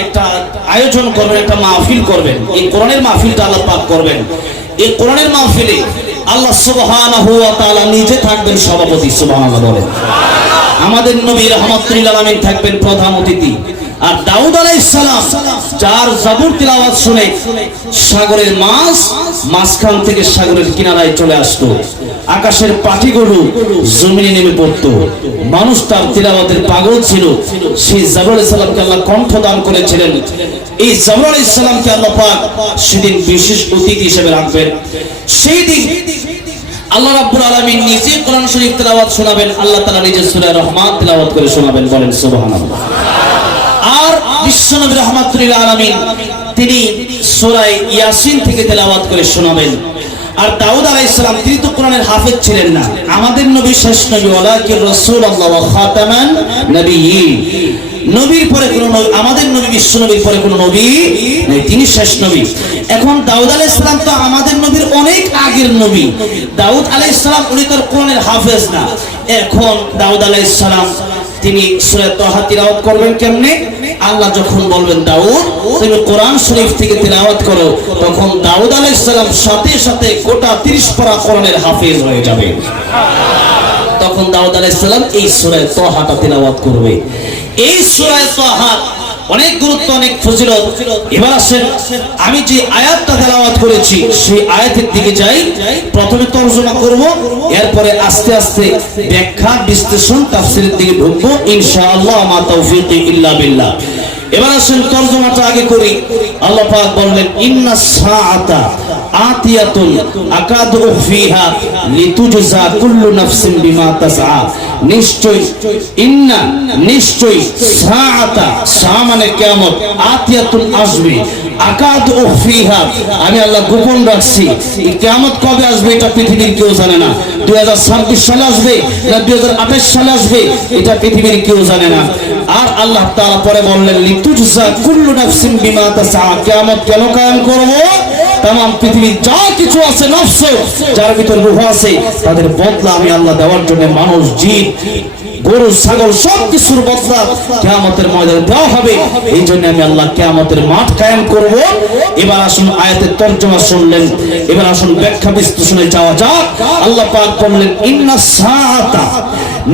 একটা আয়োজন করবেন, একটা মাহফিল করবেন। এই কোরআনের মাহফিলটা আল্লাহ পাক করবেন। এই কোরআনের মাহফিলে আল্লাহ সুবহানাহু ওয়া তাআলা নিজে থাকবেন সভাপতি। সুবহানাল্লাহ বলেন। আমাদের নবী রাহমাতুল লিল আলামিন থাকবেন প্রধান অতিথি। আর দাউদ আলাইহিস সালাম যার জাবুর তিলাওয়াত শুনে সাগরের মাছ মাঝখান থেকে সাগরের কিনারায় চলে আসতো, আকাশের পাখিগুলো জমিনে নেমে পড়তো। মানুষ তার তিলাওয়াতের পাগল ছিল। সেই জাবর আলাইহিস সালামকে আল্লাহ কণ্ঠ দান করেছিলেন। এই জাবর আলাইহিস সালামকে আল্লাহ পাক সেদিন বিশেষ অতিথি হিসেবে রাখবেন। সেই দিন আল্লাহ রাব্বুল আলামিন নিজে কোরআন শরীফ তেলাওয়াত শোনাবেন। আল্লাহ তাআলা নিজে সূরা রহমান তেলাওয়াত করে শোনাবেন। বলেন সুবহানাল্লাহ। আর বিশ্বনবী রাহমাতুল লিল আলামিন তিনি সূরা ইয়াসিন থেকে তেলাওয়াত করে শোনাবেন। আর দাউদ আলাইহিস সালাম তিনি তো কোরআনের হাফেজ ছিলেন না। আমাদের নবী শেষ নবী, ওয়ালাকিন রাসূলুল্লাহ ওয়া খাতামান নবিয়্যিন। নবীর পরে কোন নবী, আমাদের নবী বিশ্বনবীর পরে কোন নবী নেই, তিনি শেষ নবী। এখন দাউদ আলাইহিস সালাম তো আমাদের নবীর অনেক আগের নবী। দাউদ আলাইহিস সালাম উনি তো কোরআনের হাফেজ না। এখন দাউদ আলাইহিস সালাম তিনি সূরা তাহা তিলাওয়াত করবেন কেমনে? আল্লাহ যখন বলবেন দাউদ তুমি কোরআন শরীফ থেকে তিলাওয়াত করো, তখন দাউদ আলাইহিস সালাম সাথে সাথে গোটা 30 পারা কোরআনের হাফেজ হয়ে যাবে। তখন দাউদ আলাইহিস সালাম এই সূরা তাহাটা তিলাওয়াত করবে। এই সূরা তাহা অনেক গুরুত্ব, অনেক ফজিলত। এবার আসেন আমি যে আয়াতটা তেলাওয়াত করেছি সেই আয়াতের দিকে যাই। প্রথমে তরজমা করব, এরপরে আস্তে আস্তে ব্যাখ্যা, বিশ্লেষণ, তাফসীরের দিকে ঢুকবো ইনশাআল্লাহ। মা তাওফীকি ইল্লা বিল্লাহ। এবার আসেন তরজমাটা আগে করি। আল্লাহ পাক বললেন ইন্নাস সাআতা আতিয়াতুন আকাদু ফিহা লিতুজজা কুল্লু নাফসিন বিমা তাসআ। নিশ্চয় ইন্না, নিশ্চয় সাআতা, সা মানে কিয়ামত, আতিয়াতুন আসবে, আকাদু ফিহা আমি আল্লাহ গোপন রাখছি। এই কিয়ামত কবে আসবে এটা পৃথিবীর কেউ জানে না। 2026 সালে আসবে না 2028 সালে আসবে এটা পৃথিবীর কেউ জানে না। আর আল্লাহ তাআলা পরে বললেন লিতুজজা কুল্লু নাফসিন বিমা তাসআ। কিয়ামত কেন কায়েম করব? तमाम পৃথিবীর যা কিছু আছে, নফস যার ভিতর রূহ আছে, তাদের বদলা আমি আল্লাহ দেওয়ার জন্য মানুষ, জিন, গরু, ছাগল সব কিছুর বদলা কিয়ামতের ময়দানে দেওয়া হবে। এই জন্য আমি আল্লাহ কিয়ামতের মাঠ কায়েম করব। এবার আসুন আয়াতের তরজমা শুনলেন, এবার আসুন ব্যাখ্যা বিশ্লেষণে যাওয়া যাক। আল্লাহ পাক বললেন ইন্নাস সাআতা,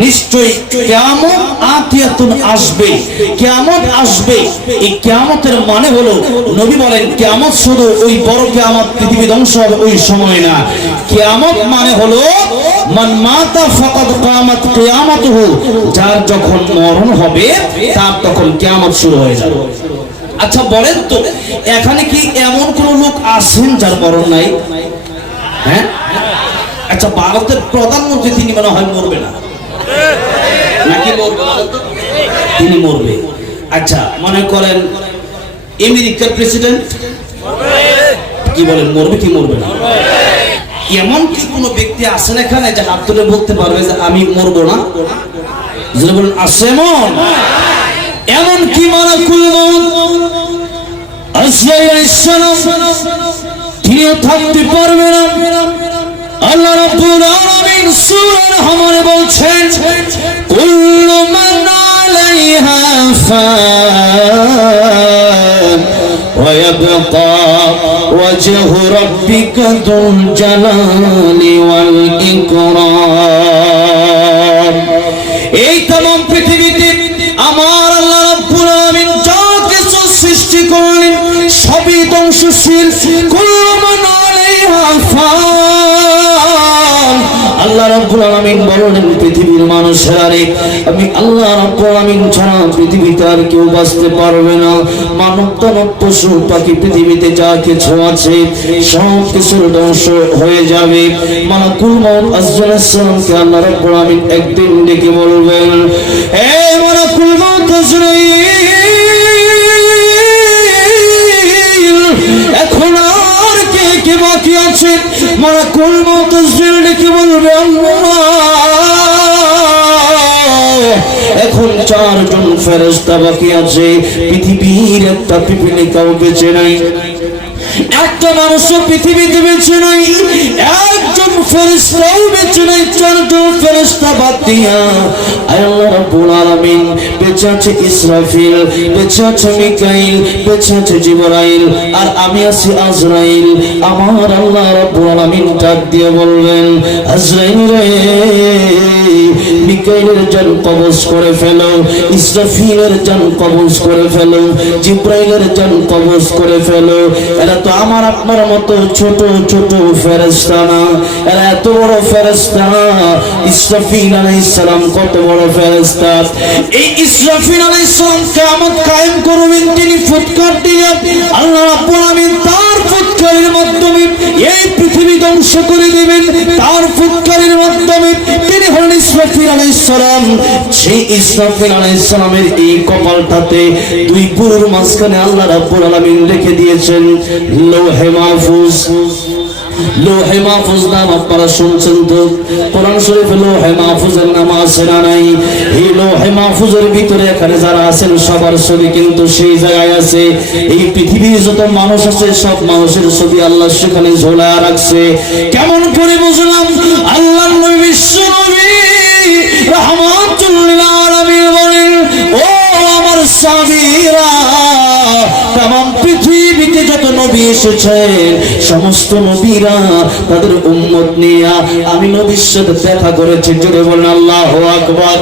নিশ্চয়ই কিয়ামত আতিয়াতুন আসবে, কিয়ামত আসবে। এই কিয়ামতের মানে হলো, নবী বলেন কিয়ামত শুধু ওই বড় কিয়ামত পৃথিবী ধ্বংস হবে ওই সময় না। কিয়ামত মানে হলো মান মাতা ফাকাদ কিয়ামত কিয়ামতুহু, যার যখন মরণ হবে তার তখন কিয়ামত শুরু হয়ে যাবে। আচ্ছা বলেন তো এখানে কি এমন কোন লোক আছেন যার মরণ নাই? হ্যাঁ, আচ্ছা ভারতের প্রধানমন্ত্রী তিনি মনে হয় মরবে না নাকি মরবে? তিনি মরবে। আচ্ছা মনে করেন আমেরিকার প্রেসিডেন্ট কি বলেন, মরবে কি মরবে না? এমন কি কোনো ব্যক্তি আছেন এখানে যে হাত তুলে বলতে পারবে যে আমি মরবো না? যদি বলেন আছে এমন, এমন কি মালাকুল মউত আজরাইল আলাইহিস সালাম তিনিও থাকতে পারবে না? আল্লাহ রাব্বুল আলামিন সূরা রহমানে বলছেন কুল্লু মান আলাইহা ফান ওয়া ইয়াবকা ওয়াজহু রাব্বিকা যুল জালালি ওয়াল ইকরাম। এই तमाम পৃথিবীতে আমার আল্লাহ রাব্বুল আলামিন যা কিছু সৃষ্টি করলেন সবই ধ্বংসশীল। কুল্লু মান আলাইহা ফান। আল্লাহ রাব্বুল আলামিন বলেন পৃথিবীর মানুষেরা রে, আমি আল্লাহ রাব্বুল আলামিন ছাড়া পৃথিবীতে আর কেউ বাঁচতে পারবে না। মানব দানব পশু পাখি পৃথিবীতে যা কিছু আছে সব কিছুর ধ্বংস হয়ে যাবে। মালাকুল মউত আজরাইল সালামকে আল্লাহ রাব্বুল আলামিন একদিন ডেকে বলবেন হে মালাকুল মউত আজরাইল, এখন আর কে কে বাকি আছে? মালাকুল মউত আজরাইল ডেকে বলবে এখন 4 জন ফেরেশতা বাকি আছে। পৃথিবীর একটা পিপিলিকাও বেঁচে নাই, একটা মানুষও পৃথিবীতে বেঁচে নাই। একজন ফেরেশতাও বেঁচে নেই, 4 জন ফেরেশতা বাদ দিয়া আয় আল্লাহ রাব্বুল আলামিন বেঁচে আছে ইসরাফিল, বেঁচে আছে মিকাইল, বেঁচে আছে জিবরাইল, আর আমি আছি আজরাইল। আমার আল্লাহ রাব্বুল আলামিন ডাক দিয়ে বলবেন, আজরাইল রে, মিকাইলের জান কবজ করে ফেলো, ইসরাফিলের জান কবজ করে ফেলো, জিবরাইলের জান কবজ করে ফেলো। এরা তো আমার আপনার মতো ছোট ছোট ফেরেশতা না, এরা এত বড় ফেরেশতা। ইসরাফিল আলাইহিস সালাম কত বড় ফেরেশতা। এই ইসরাফিল আলাইহিস সালাম কিয়ামত কায়েম করবেন, তিনি ফুৎকার দিয়ে আল্লাহ রাব্বুল আলামিন তার ফুৎকারের মাধ্যমে এই পৃথিবী ধ্বংস করে দিবেন। তার ফুৎকারের মাধ্যমে তিনি হলেন ইসরাফিল আলাইহিস সালাম। সেই ইসরাফিল আলাইহিস সালামের এই কপালটাতে 2 পুরুর মাঝখানে আল্লাহ রাব্বুল আলামিন রেখে দিয়েছেন লৌহে মাহফুজ। লৌহে মাহফুজ নাম আপনারা শুনছেন তো, কোরআন শরীফে লৌহে মাহফুজের নাম আছে না নাই? এই লৌহে মাহফুজের ভিতরে এখানে যারা আছেন সবার ছবি কিন্তু সেই জায়গায় আছে। এই পৃথিবীর যত মানুষ আছে সব মানুষের ছবি আল্লাহ সেখানে ঝোলায় রাখছে। কেমন করে বুঝলাম? আল্লাহর নবী বিশ্ব নবী রাহমাতুল লিল আলামিন বলেন, ও আমার সাহাবীরা, তামাম পৃথিবীতে যত নবী এসেছেন সমস্ত নবীরা তাদের উম্মত নিয়ে আমি নবীর সাথে দেখা করেছি। জোরে বলেন আল্লাহু আকবার।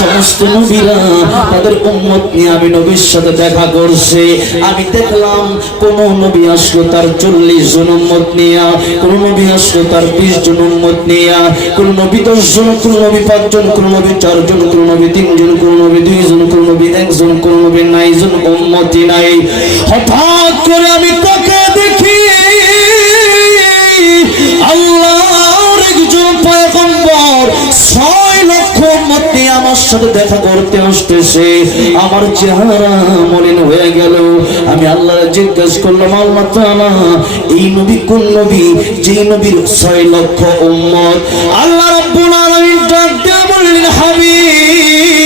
সমস্ত নবীরা তাদের উম্মত নিয়ে আমি নবীর সাথে দেখা করছে। আমি দেখলাম কোন নবী আসলো তার 40 জন উম্মত নিয়ে, কোন নবী আসলো তার 20 জন উম্মত নিয়ে, কোন নবী 10 জন, কোন নবী 5 জন, কোন নবী 4 জন, কোন নবী 3 জন, কোন নবী 2 জন, কোন নবী 1 জন, কোন নবী 9 জন উম্মতি নাই। হঠাৎ করে আমি তাকে দেখি আল্লাহর একজন পয়গম্বর 6 লক্ষ উম্মত নিয়ে আমার সাথে দেখা করতে আসতেছে। আমার চেহারা মলিন হয়ে গেল। আমি আল্লাহর জিজ্ঞেস করলাম, আল্লাহ তাআলা এই নবী কোন নবী যে নবীর 6 লক্ষ উম্মত? আল্লাহ রাব্বুল আলামিন ডাক দিয়ে বললেন, হাবিব,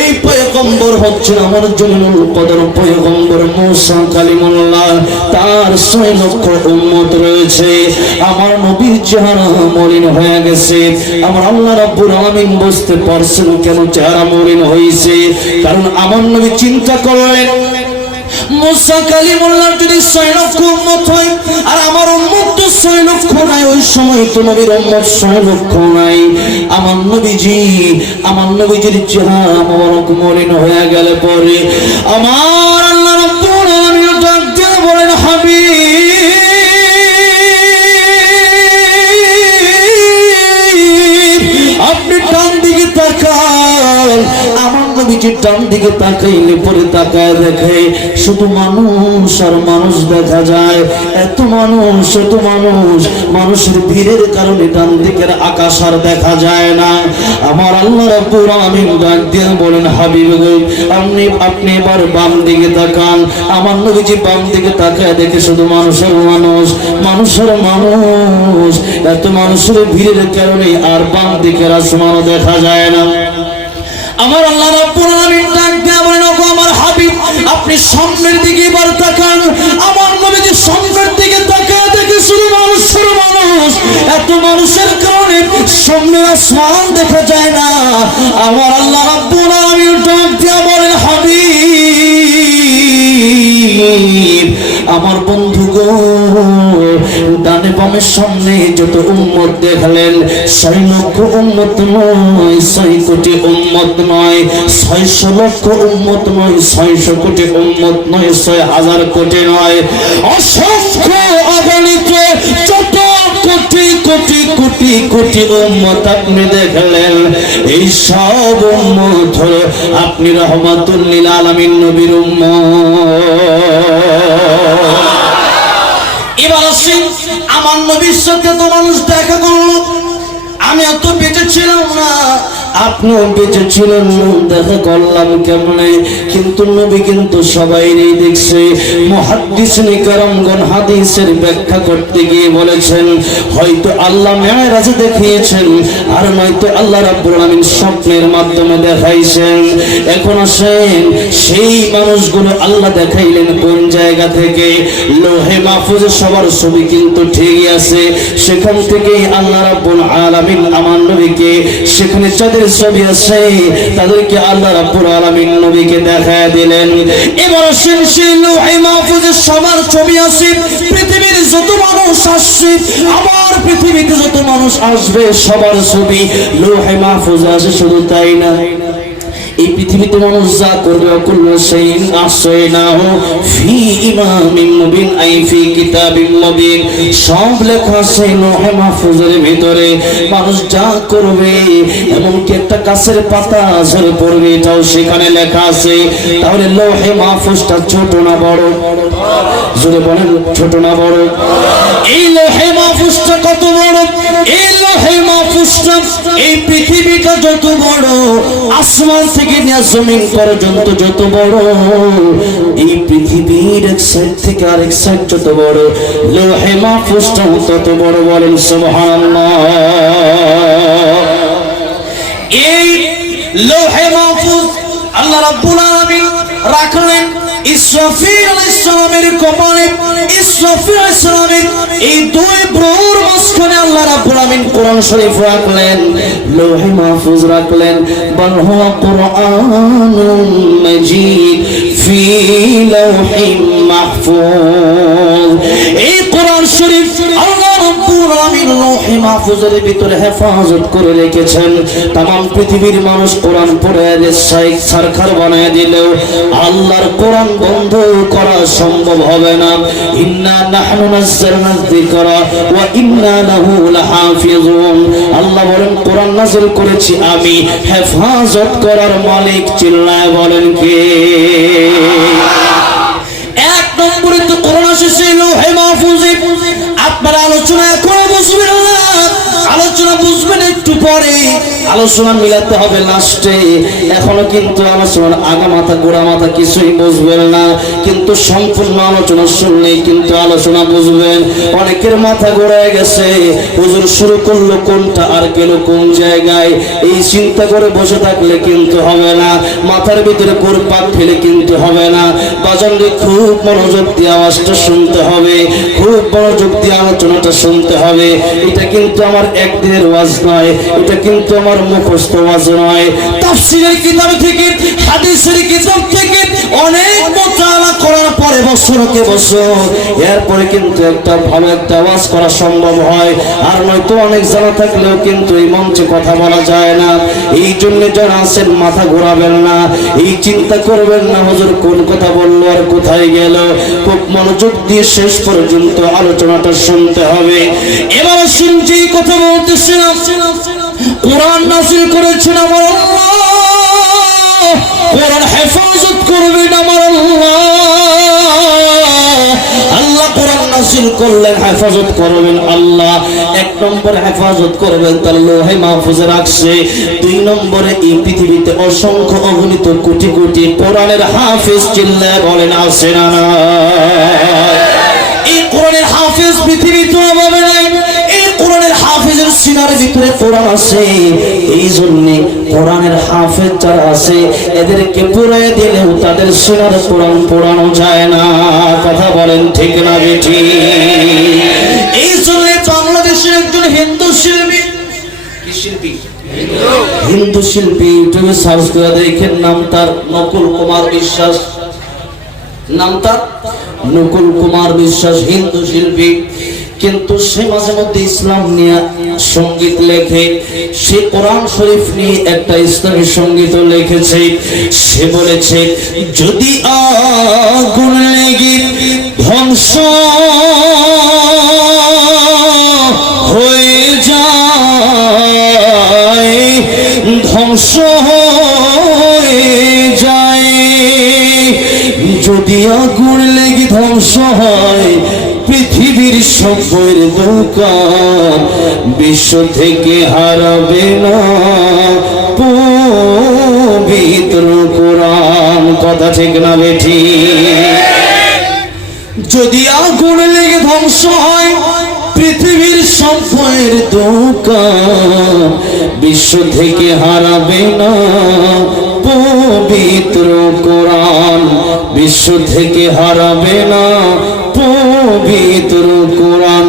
এই পয়গম্বর হচ্ছেন আমার জলিলুল কদর পয়গম্বর মূসা কালিমুল্লাহ। তার 6 লক্ষ উম্মত রয়েছে। আমার নবীর চেহারা মলিন হয়ে গেছে। আমার আল্লাহ রাব্বুল আলামিন বুঝতে পারছেন কেন চেহারা মলিন হয়েছে। কারণ আমার নবী চিন্তা করলেন, মূসা কালিমুল্লাহর যদি 6 লক্ষ উম্মত হয় আর আমার উম্মত তো 6 লক্ষ নাই, ওই সময় তো নবীর উম্মত 6 লক্ষ নাই। আমার নবীজির চেহারা মোবারক মলিন হয়ে গেলে পরে আমার আল্লাহ রাব্বুল আলামিন ডাক দিয়ে বলেন, হাবিব, আপনি ডান দিকে তাকান। আমার নবীজি ডান দিকে তাকাইলে পরে তাকায় দেখে শুধু মানুষ আর মানুষ দেখা যায়। এত মানুষ, এত মানুষ, মানুষের ভিড়ের কারণে ডান দিকের আকাশ আর দেখা যায় না। আমার আল্লাহ রাব্বুল আলামিন ডাক দিয়ে বলেন, হাবিব গো, আপনি এবার বাম দিকে তাকান। আমার নবীজি বাম দিকে তাকায় দেখে শুধু মানুষের মানুষ, মানুষের মানুষ। এত মানুষের ভিড়ের কারণে আর বাম দিকের আসমানও দেখা যায় না। আমার আল্লাহ রাব্বুল আলামিন ডাক দিয়ে বলেন, ওগো আমার হাবিব, আপনি সামনের দিকে এবার তাকান। আমার নবীজি সামনের দিকে তাকায় দেখে শুধু মানুষের মানুষ। এত মানুষের কারণে সামনের আসমান দেখা যায় না। আমার আল্লাহ রাব্বুল আলামিন ডাক দিয়ে বলেন, হাবিব, আমার বন্ধু গো, ডানে বামের সামনে যত উম্মত দেখলেন 6 লক্ষ উম্মত নয়, 6 কোটি উম্মত নয়, 600 লক্ষ উম্মত নয়, 600 কোটি উম্মত নয়, 6,000 কোটি নয়, অসংখ্য অগণিত যত কোটি কোটি কোটি কোটি উম্মত আপনি দেখলেন। এই সব উম্মত হলো আপনি রহমাতুল লিল আলামিন নবীর উম্মত। এবার আসি, আমার নবীর সাথে তো মানুষ দেখা করলো। আমি এত বেঁচে ছিলাম না, আপনিও বেঁচে ছিলেন, দেখা করলাম কেমনে, কিন্তু নবী কিন্তু সবাইরই দেখছে। মুহাদ্দিসিনে কেরামগণ হাদিসের ব্যাখ্যা করতে গিয়ে বলেছেন, হয়তো আল্লাহ মেরাজে দেখিয়েছেন, আর নয়তো আল্লাহ রাব্বুল আলামিন স্বপ্নের মাধ্যমে দেখাইছেন। এখন আসেন, সেই মানুষগুলো আল্লাহ দেখাইলেন কোন জায়গা থেকে? লোহে মাহফুজে সবার ছবি কিন্তু ঠিকই আছে, সেখান থেকেই আল্লাহ রাব্বুল আলামিন আমার নবীকে, সেখানে যাদের ছবি আছে তাদেরকে আল্লাহ রাব্বুল আলামিন নবীকে দেখায় দিলেন। এবার আসেন, সেই লোহে মাহফুজে সবার ছবি আছে, পৃথিবীর যত মানুষ আসছে, আবার পৃথিবীতে যত মানুষ আসবে সবার ছবি লোহে মাহফুজে আছে। শুধু তাই না, এই পৃথিবীতে মানুষ যা করবে অকুল্লু শাইইন আহসাইনাহু ফি ইমামিন মুবিন, আই ফি কিতাবিন মুবিন, সব লেখা আছে লোহে মাহফুজের ভিতরে। মানুষ যা করবে, এমনকি একটা গাছের পাতা ঝরে পড়বে এটাও সেখানে লেখা আছে। তাহলে লোহে মাহফুজটা ছোট না বড়? জোরে বলেন, ছোট না বড়? এই লোহে মাহফুজটা কত বড়? এই লোহে মাহফুজটা, এই পৃথিবীটা যত বড়, আসমান থেকে নিয়ে জমিন পর্যন্ত যত বড়, এই পৃথিবীর এক সাইড থেকে আরেক সাইড যত বড়, লোহে মাহফুজটা তত বড়। বলেন সুবহানাল্লাহ। এই লোহে মাহফুজ আল্লাহ রাব্বুল আলামিন রাখলেন ইসরাফিল আলাইহিস সালামের কপালে। ইসরাফিল আলাইহিস সালামের এই দুই ব্রুর মাঝখানে আল্লাহ রাব্বুল আলামিন কোরআন শরীফ রাখলেন, লোহে মাহফুজ রাখলেন। বাল হুয়া কুরআনুম মাজিদ ফি লাওহিম মাহফুজ। এই কোরআন শরীফ আল্লাহ রাব্বুল আলামিন লোহে মাহফুজের ভিতরে হেফাজত করে রেখেছেন। तमाम পৃথিবীর মানুষ কোরআন পড়ে শাইখ সরকার বানায় দিলেও আল্লাহর কোরআন বন্ধ করা সম্ভব হবে না। ইন্না নাহনু নাযালনা যিকরা ওয়া ইন্না লাহু লাহাফিজুন। আল্লাহ বলেন, কোরআন নাযিল করেছি আমি, হেফাজত করার মালিক চিল্লায় বলেন কে? এক নম্বরে তো কোরআন এসেছে লোহে মাহফুজে। আপনারা আলোচনা এখনো বুঝবেন না, আলোচনা বুঝবেন একটু পরে, আলোচনা মিলাতে হবে লাস্টে। এখনো কিন্তু আলোচনার আগা মাথা গোড়া মাথা কিছুই বুঝবেন না, কিন্তু সম্পূর্ণ আলোচনা শুনলেই কিন্তু আলোচনা বুঝবেন। অনেকের মাথা ঘোরায় গেছে, হুজুর শুরু করলো কোনটা আর গেল কোন জায়গায়, এই চিন্তা করে বসে থাকলে কিন্তু হবে না, মাথার ভিতরে ঘুরপাক ফেলে কিন্তু হবে না। বাজানরে খুব মনোযোগ দিয়ে আওয়াজটা শুনতে হবে, খুব মনোযোগ দিয়ে আলোচনাটা শুনতে হবে। এটা কিন্তু আমার একদিনের ওয়াজ নয়, এটা কিন্তু আমার মুখস্থ ওয়াজ নয়। তাফসীরের কিতাব থেকে, হাদিসের কিতাব থেকে অনেক মুতালা করার পরে বছরকে বছর এরপরে কিন্তু একটা ভালো একটা ওয়াজ করা সম্ভব হয়। আর নয়তো অনেক জানা থাকলেও কিন্তু এই মঞ্চে কথা বলা যায় না। এই জন্য যারা আছেন মাথা ঘোরাবেন না, এই চিন্তা করবেন না হুজুর কোন কথা বললো আর কোথায় গেল। খুব মনোযোগ দিয়ে শেষ পর্যন্ত আলোচনাটা শুনতে হবে। এবার শুনছি কথা বলতেছিলাম, কোরআন নাযিল করেছেন আমার আল্লাহ, কোরআন হেফাজত করবেন আমার আল্লাহ। আল্লাহ কোরআন নাযিল করলেন, হেফাজত করবেন আল্লাহ। এক নম্বরে হেফাজত করবেন তার লোহে মাহফুজে রাখছে। দুই নম্বরে এই পৃথিবীতে অসংখ্য অগণিত কোটি কোটি কোরআনের হাফেজ চিল্লায় বলেন আছে না না? এই কোরআনের হাফেজ পৃথিবীতে অভাবে নাই। এই কোরআনের হাফেজের সিনার ভিতরে কোরআন আছে, এই জন্য কোরআনের হাফেজ যারা আছে এদেরকে পুরাই দিলেও তাদের সিনার কোরআন পড়ানো যায় না। কথা বলেন ঠিক না বেঠি? এই জন্য বাংলাদেশের একজন হিন্দু শিল্পী, কি শিল্পী? হিন্দু শিল্পী, ইউটিউবে সার্চ করে দেখেন, নাম তার নকুল কুমার বিশ্বাস। নাম তার নকুল কুমার বিশ্বাস, হিন্দু শিল্পী। কিন্তু সে মাঝে মধ্যে ইসলাম নিয়ে সঙ্গীত লেখে। সে কোরআন শরীফ নিয়ে একটা ইসলামী সঙ্গীত লিখেছে। সে বলেছে, যদি আগুন লেগে ধ্বংস হয়ে যায়, ধ্বংস হয়ে যায়, যদি আগুন লেগে ধ্বংস হয় পৃথিবীর সবের দোকান, বিশ্ব থেকে হারাবে না পবিত্র কোরআন। কথা ঠিক না বেঠি? যদি আগুন লেগে ধ্বংস হয় পৃথিবীর সম্পদের দোকান, বিশ্ব থেকে হারাবে না পবিত্র কোরআন, বিশ্ব থেকে হারাবে না পবিত্র কোরআন।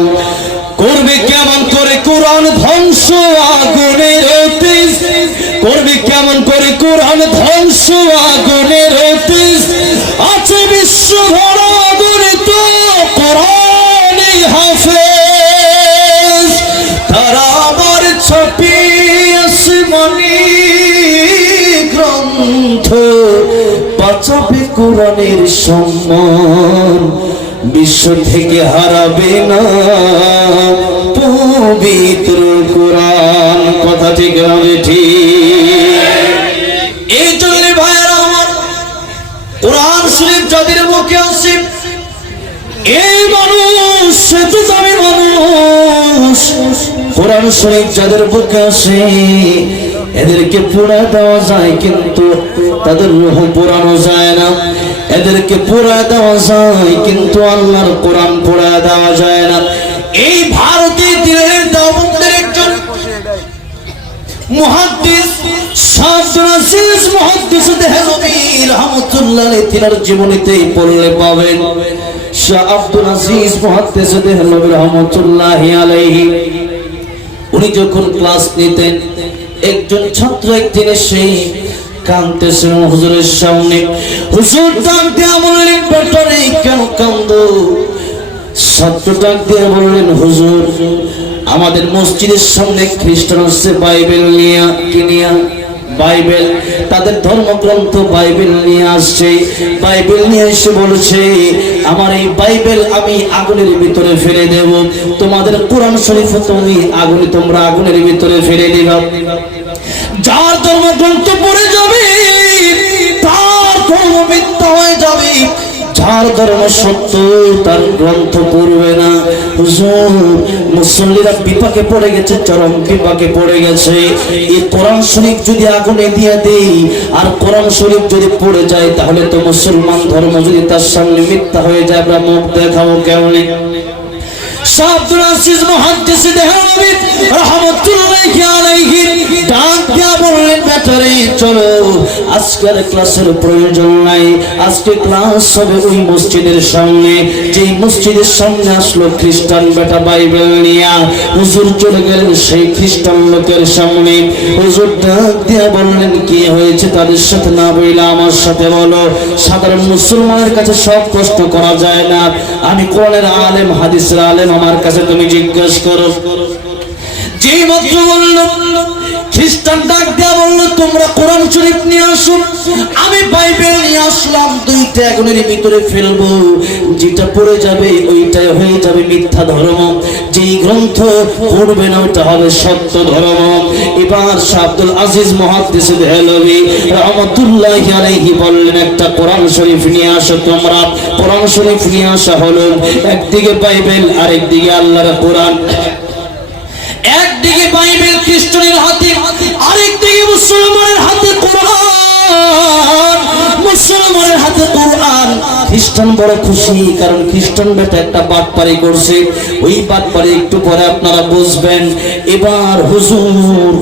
করবে কেমন করে কোরআন ধ্বংস আগুনের তেজ, করবে কেমন করে কোরআন ধ্বংস আগুনের তেজ। আছে বিশ্ব ভরা আগুনে তো কোরআনই হাফেজ, তারা আবার ছাপিয়েছে মনি গ্রন্থ, বাঁচাবে কোরআনের সম্মান, বিশ্ব থেকে হারাবে না পবিত্র কোরআন। কথা ঠিক না ঠিক? এই জন্য ভাইয়েরা আমার, কোরআন শরীফ যাদের মুখে আসে এই মানুষ সেতু দামি মানুষ। কোরআন শরীফ যাদের মুখে আসে এদেরকে পোড়া দেওয়া যায় কিন্তু তাদের রূহ পোড়ানো যায় না। এদেরকে পোড়া দেওয়া যায় কিন্তু আল্লাহর কোরআন পোড়া দেওয়া যায় না। এই ভারতের দিনের দাওয়াতের একজন মুহাদ্দিস আব্দুল আজিজ মুহাদ্দিস দেহলভী রাহমাতুল্লাহ আলাইহি তিনার জীবনীতেই পড়লে পাবেন। শাহ আব্দুল আজিজ মুহাদ্দিস দেহলভী রাহমাতুল্লাহ আলাইহি উনি যখন ক্লাস নিতেন, একজন ছাত্র একদিন এসে কাঁদতেছেন হুজুরের সামনে। হুজুর ডাক দিয়ে বললেন, বেটারে কেন কাঁদো? ছাত্র ডাক দিয়ে বললেন, হুজুর আমাদের মসজিদের সামনে খ্রিস্টান আসছে বাইবেল নিয়ে, কি নিয়ে? বাইবেল, তাদের ধর্মগ্রন্থ বাইবেল নিয়ে আসছে। বাইবেল নিয়ে এসে বলছে, আমার এই বাইবেল আমি আগুনের ভিতরে ফেলে দেব, তোমাদের কোরআন শরীফ তুমি আগুনে, তোমরা আগুনের ভিতরে ফেলে দিবা। যার ধর্মগ্রন্থ পড়ে যাবে তার ধর্ম মিথ্যা হয়ে যাবে, যার ধর্ম সত্য তার গ্রন্থ পড়বে না। হুজুর মুসল্লিরা বিপাকে পড়ে গেছে, চরম বিপাকে পড়ে গেছে। এই কোরআন শরীফ যদি আগুনে দিয়ে দেই আর কোরআন শরীফ যদি পড়ে যায় তাহলে তো মুসলমান ধর্ম যদি তার সামনে মিথ্যা হয়ে যায়, আমরা মুখ দেখাবো কেমনে? শাহ আব্দুল আজিজ মুহাদ্দিস দেহলভী রাহমাতুল্লাহি আলাইহি ডাক দিয়া বললেন, বেটারে চলো আজকের ক্লাসের প্রয়োজন নাই, আজকে ক্লাস হবে ওই মসজিদের সামনে। যেই মসজিদের সামনে আসলো খ্রিস্টান বেটা বাইবেল নিয়া, হুজুর চলে গেলেন সেই খ্রিস্টান লোকের সামনে। হুজুর ডাক দিয়া বললেন, কি হয়েছে তাদের সাথে না বইলা আমার সাথে বলো। সাধারণ মুসলমানের কাছে সব প্রশ্ন করা যায় না, আমি কোরআনের আলেম হাদিসের আলেম, আমার কাছে তুমি জিজ্ঞেস করো। যেই মাত্র বলল, খ্রিস্টান ডাক দেয়া বলল, তোমরা কোরআন শরীফ নিয়ে আসো। আমি বাইবেল নিয়ে আসলাম, দুইটা আগুনের ভিতরে ফেলবো, যেটা পড়ে যাবে ওইটাই হয়ে যাবে মিথ্যা ধর্ম, যেই গ্রন্থ পড়বে না ওটা হবে সত্য ধর্ম। এবার শাহ আব্দুল আজিজ মুহাদ্দিস দেহলভী রাহমাতুল্লাহি আলাইহি বললেন, একটা কোরআন শরীফ নিয়ে আসো তোমরা। কোরআন শরীফ নিয়ে আসা হলো, একদিকে বাইবেল আরেকদিকে আল্লাহর কোরআন। একদিকে বাইবেল খ্রিস্টানের হাতে, আরেকদিকে মুসলমানের হাতে কোরআন। মুসলমানের হাতে কোরআন। খ্রিস্টান বড় খুশি, কারণ খ্রিস্টান বেটা একটা বাটপারি করছে, ওই বাটপারি একটু পরে আপনারা বুঝবেন। এবার হুজুর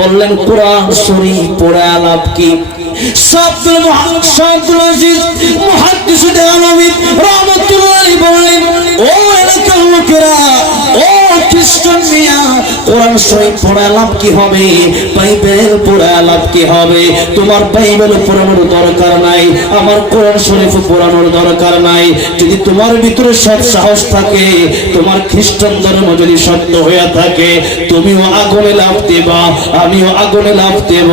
বললেন, কোরআন শরীফ পড়ে আলাপ কি? শাহ আব্দুল আজিজ মুহাদ্দিস দেহলভী রাহমাতুল্লাহি বললেন, ও এলাকার লোকেরা, ও খ্রিস্টান মিয়া, কোরআন শরীফ পড়ে লাভ কি হবে? বাইবেল পড়ে লাভ কি হবে? তোমার বাইবেল পড়ানোর দরকার নাই, আমার কোরআন শরীফ পড়ানোর দরকার নাই। যদি তোমার ভিতরে সৎ সাহস থাকে, তোমার খ্রিস্টান ধর্ম যদি সত্য হয়ে থাকে, তুমিও আগুনে লাভ দেবা, আমিও আগুনে লাভ দেব।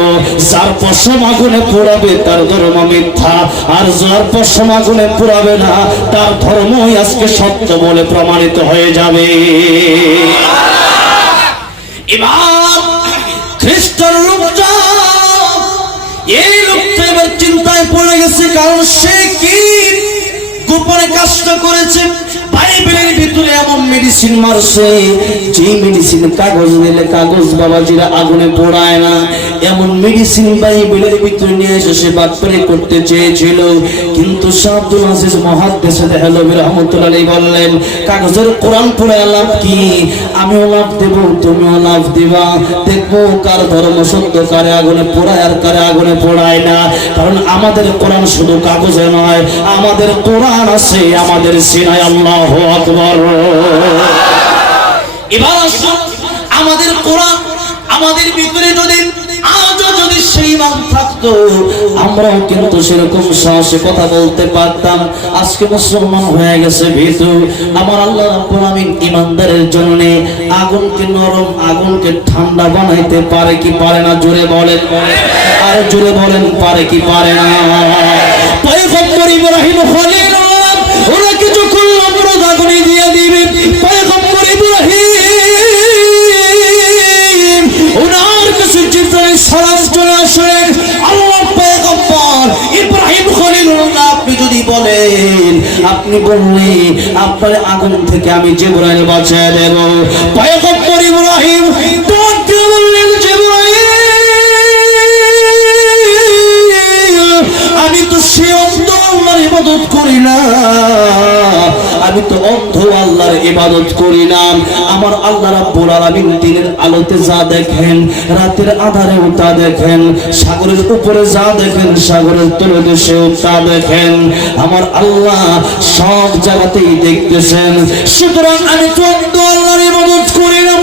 যার পশম আগুনে পোড়াবে তার ধর্ম মিথ্যা, আর যার পশম আগুনে পোড়াবে না তার ধর্মই আজকে সত্য বলে প্রমাণিত হয়ে যাবে। এবার খ্রিস্টান লোকটা, এই লোকটা এবার চিন্তায় পড়ে গেছে, কারণ সে কি গোপনে কাজটা করেছে। বাইবেলের ভিতরে এমন মেডিসিন মারছে, যে মেডিসিন কাগজ দিলে কাগজ বাবাজিরা আগুনে পোড়ায় না, এমন মেডিসিন বাইবেলের ভিতরে নিয়ে এসে সে বাটপারি করতে চেয়েছিল। কিন্তু শাহ আব্দুল আজিজ মুহাদ্দিস দেহলভী রাহমাতুল্লাহ আলাইহি বললেন, কাগজের কোরআন পড়ে লাভ কি? আমিও লাভ দেব, তুমিও লাভ দিবা, দেখবো কার ধর্ম সত্য, কারে আগুনে পোড়ায় আর কারে আগুনে পোড়ায় না। কারণ আমাদের কোরআন শুধু কাগজে নয়, আমাদের কোরআন আছে আমাদের সিনায়। আল্লাহু আকবার। এবার আসুন, আমাদের কোরআন আমাদের ভিতরে যদি আজও যদি সেই মান থাকতো, আমরাও কিন্তু সেরকম সাহসে কথা বলতে পারতাম। আজকে মুসলমান হয়ে গেছে ভীতু। আমার আল্লাহ রাব্বুল আমিন ঈমানদারের জন্য আগুনকে নরম, আগুনকে ঠান্ডা বানাইতে পারে কি পারে না? জোরে বলেন, আর জোরে বলেন, পারে কি পারে না? পয়গম্বর ইব্রাহিম খলিলুল্লাহ ওনাকে যখন নমরুদ আগুনে দিয়ে দিবে, পয়গম্বর ইব্রাহিম ওনার কাছে জিবরাইল সালাম চলে আসে। আল্লাহ পয়গম্বর ইব্রাহিম খলিলুল্লাহ আপনি যদি বলেন, আপনি বললে আপনার আগুন থেকে আমি জিবরাইল বাঁচিয়ে দেব। পয়গম্বর ইব্রাহিম বললেন, জিবরাইল আমি তো সে অন্ধ আল্লাহর ইবাদত করি না, আমি তো অন্ধ আল্লাহর ইবাদত করি না। আমার আল্লাহ রাব্বুল আলামিন দিনের আলোতে যা দেখেন, রাতের আধারেও তা দেখেন, সাগরের উপরে যা দেখেন, সাগরের তলদেশেও তা দেখেন। আমার আল্লাহ সব জায়গাতেই দেখতেছেন। সুতরাং আমি তো অন্ধ আল্লাহর ইবাদত করি না,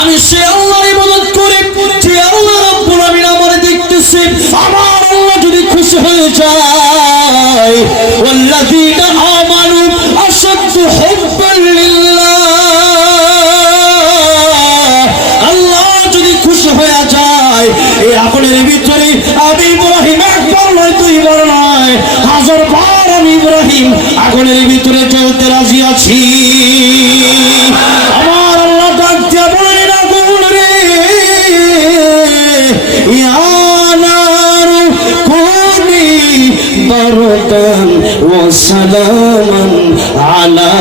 আমি সে আল্লাহর ইবাদত করি যে আল্লাহ রাব্বুল আমিন আমারে দেখতেছে। আমার আল্লাহ যদি খুশি হয়ে যায়, ওয়াল্লাযীনা আমানু আশাদ্দু হুব্বান লিল্লাহ, আল্লাহ যদি খুশি হয়ে যায়, এই আগুনের ভিতরে আমি ইব্রাহিম একবার নয়, দুইবার নয়, হাজার বার আমি ইব্রাহিম আগুনের ভিতরে জ্বলতে রাজি আছি। আমার আল্লাহ ডাক দিয়া বলেন, আগুন রে, ইয়া নারু কুনি বারদান ওয়া সালামান আলা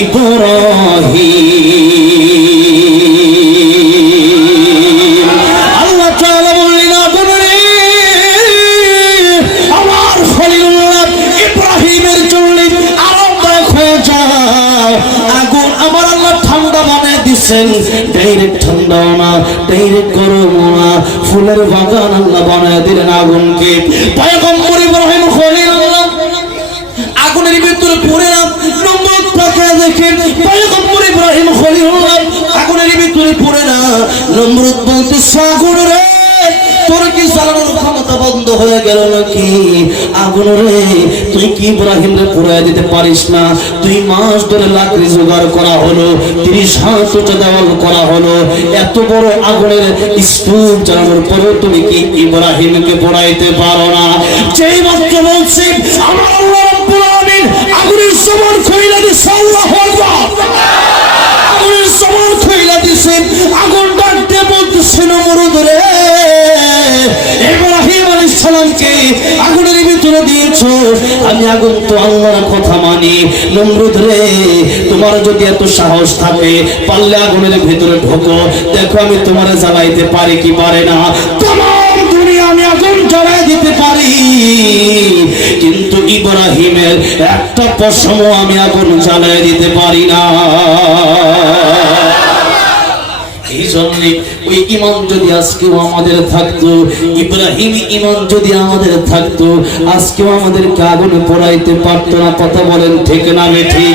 ইব্রাহিম। আল্লাহ তাআলা বললেন, আগুন রে, আমার খলিলুল্লাহ ইব্রাহিমের জন্য আরামদায়ক হয়ে যাও। আগুন আমার আল্লাহ ঠান্ডা বানিয়ে দিচ্ছেন, ডাইরেক্ট ঠান্ডাও না, ডাইরেক্ট গরমও না, ফুলের বাগান আল্লাহ বানিয়ে দিলেন আগুনকে। পয়গম্বর ইব্রাহিম খলিলুল্লাহ আগুনের ভিতরে পড়ে না, নমরুদ তাকে দেখেন, পয়গম্বর ইব্রাহিম খলিলুল্লাহ আগুনের ভিতরে পড়ে না, নমরুদ বলতেছে, আগুন রে, তোর কি জ্বালানোর ক্ষমতা বন্ধ হয়ে গেল নাকি? আগুন রে, তুই কি ইব্রাহিম রে পুড়ায় দিতে পারিস না? 2 মাস ধরে লাকড়ি জোগাড় করা হলো, 30 হাত উঁচু দেওয়াল করা হলো, এত বড় আগুনের স্তূপ জ্বালানোর পরেও তুমি কি ইব্রাহিমকে পোড়াইতে পারো না? যেই মাত্র বলছি, আমার আল্লাহ রাব্বুল আলামিন আগুনের জবান খুইলা দিছে। আল্লাহু আকবার। আগুনের জবান খুইলা দিছে। আগুন ডাকতে বলতেছে, নমরুদ রে, ইব্রাহিম আলাইহিস সালামকে আগুনের ভিতরে দিয়েছো, আমি আগুন তো আল্লাহর কথা মানি। নমরুদ রে, তোমার যদি এত সাহস থাকে, পারলে আগুনের ভিতরে ঢোকো, দেখো আমি তোমারে জ্বালাইতে পারি কি পারে না। তমাম দুনিয়া আমি আগুন জ্বালাই দিতে পারি, কিন্তু ইব্রাহিমের একটা পশমও আমি আগুন জ্বালাই দিতে পারি না। এই জন্য ওই ঈমান যদি আজকেও আমাদের থাকতো, ইব্রাহিমী ঈমান যদি আমাদের থাকতো, আজকেও আমাদেরকে আগুনে পোড়াইতে পারতো না। কথা বলেন ঠিক না ঠিক?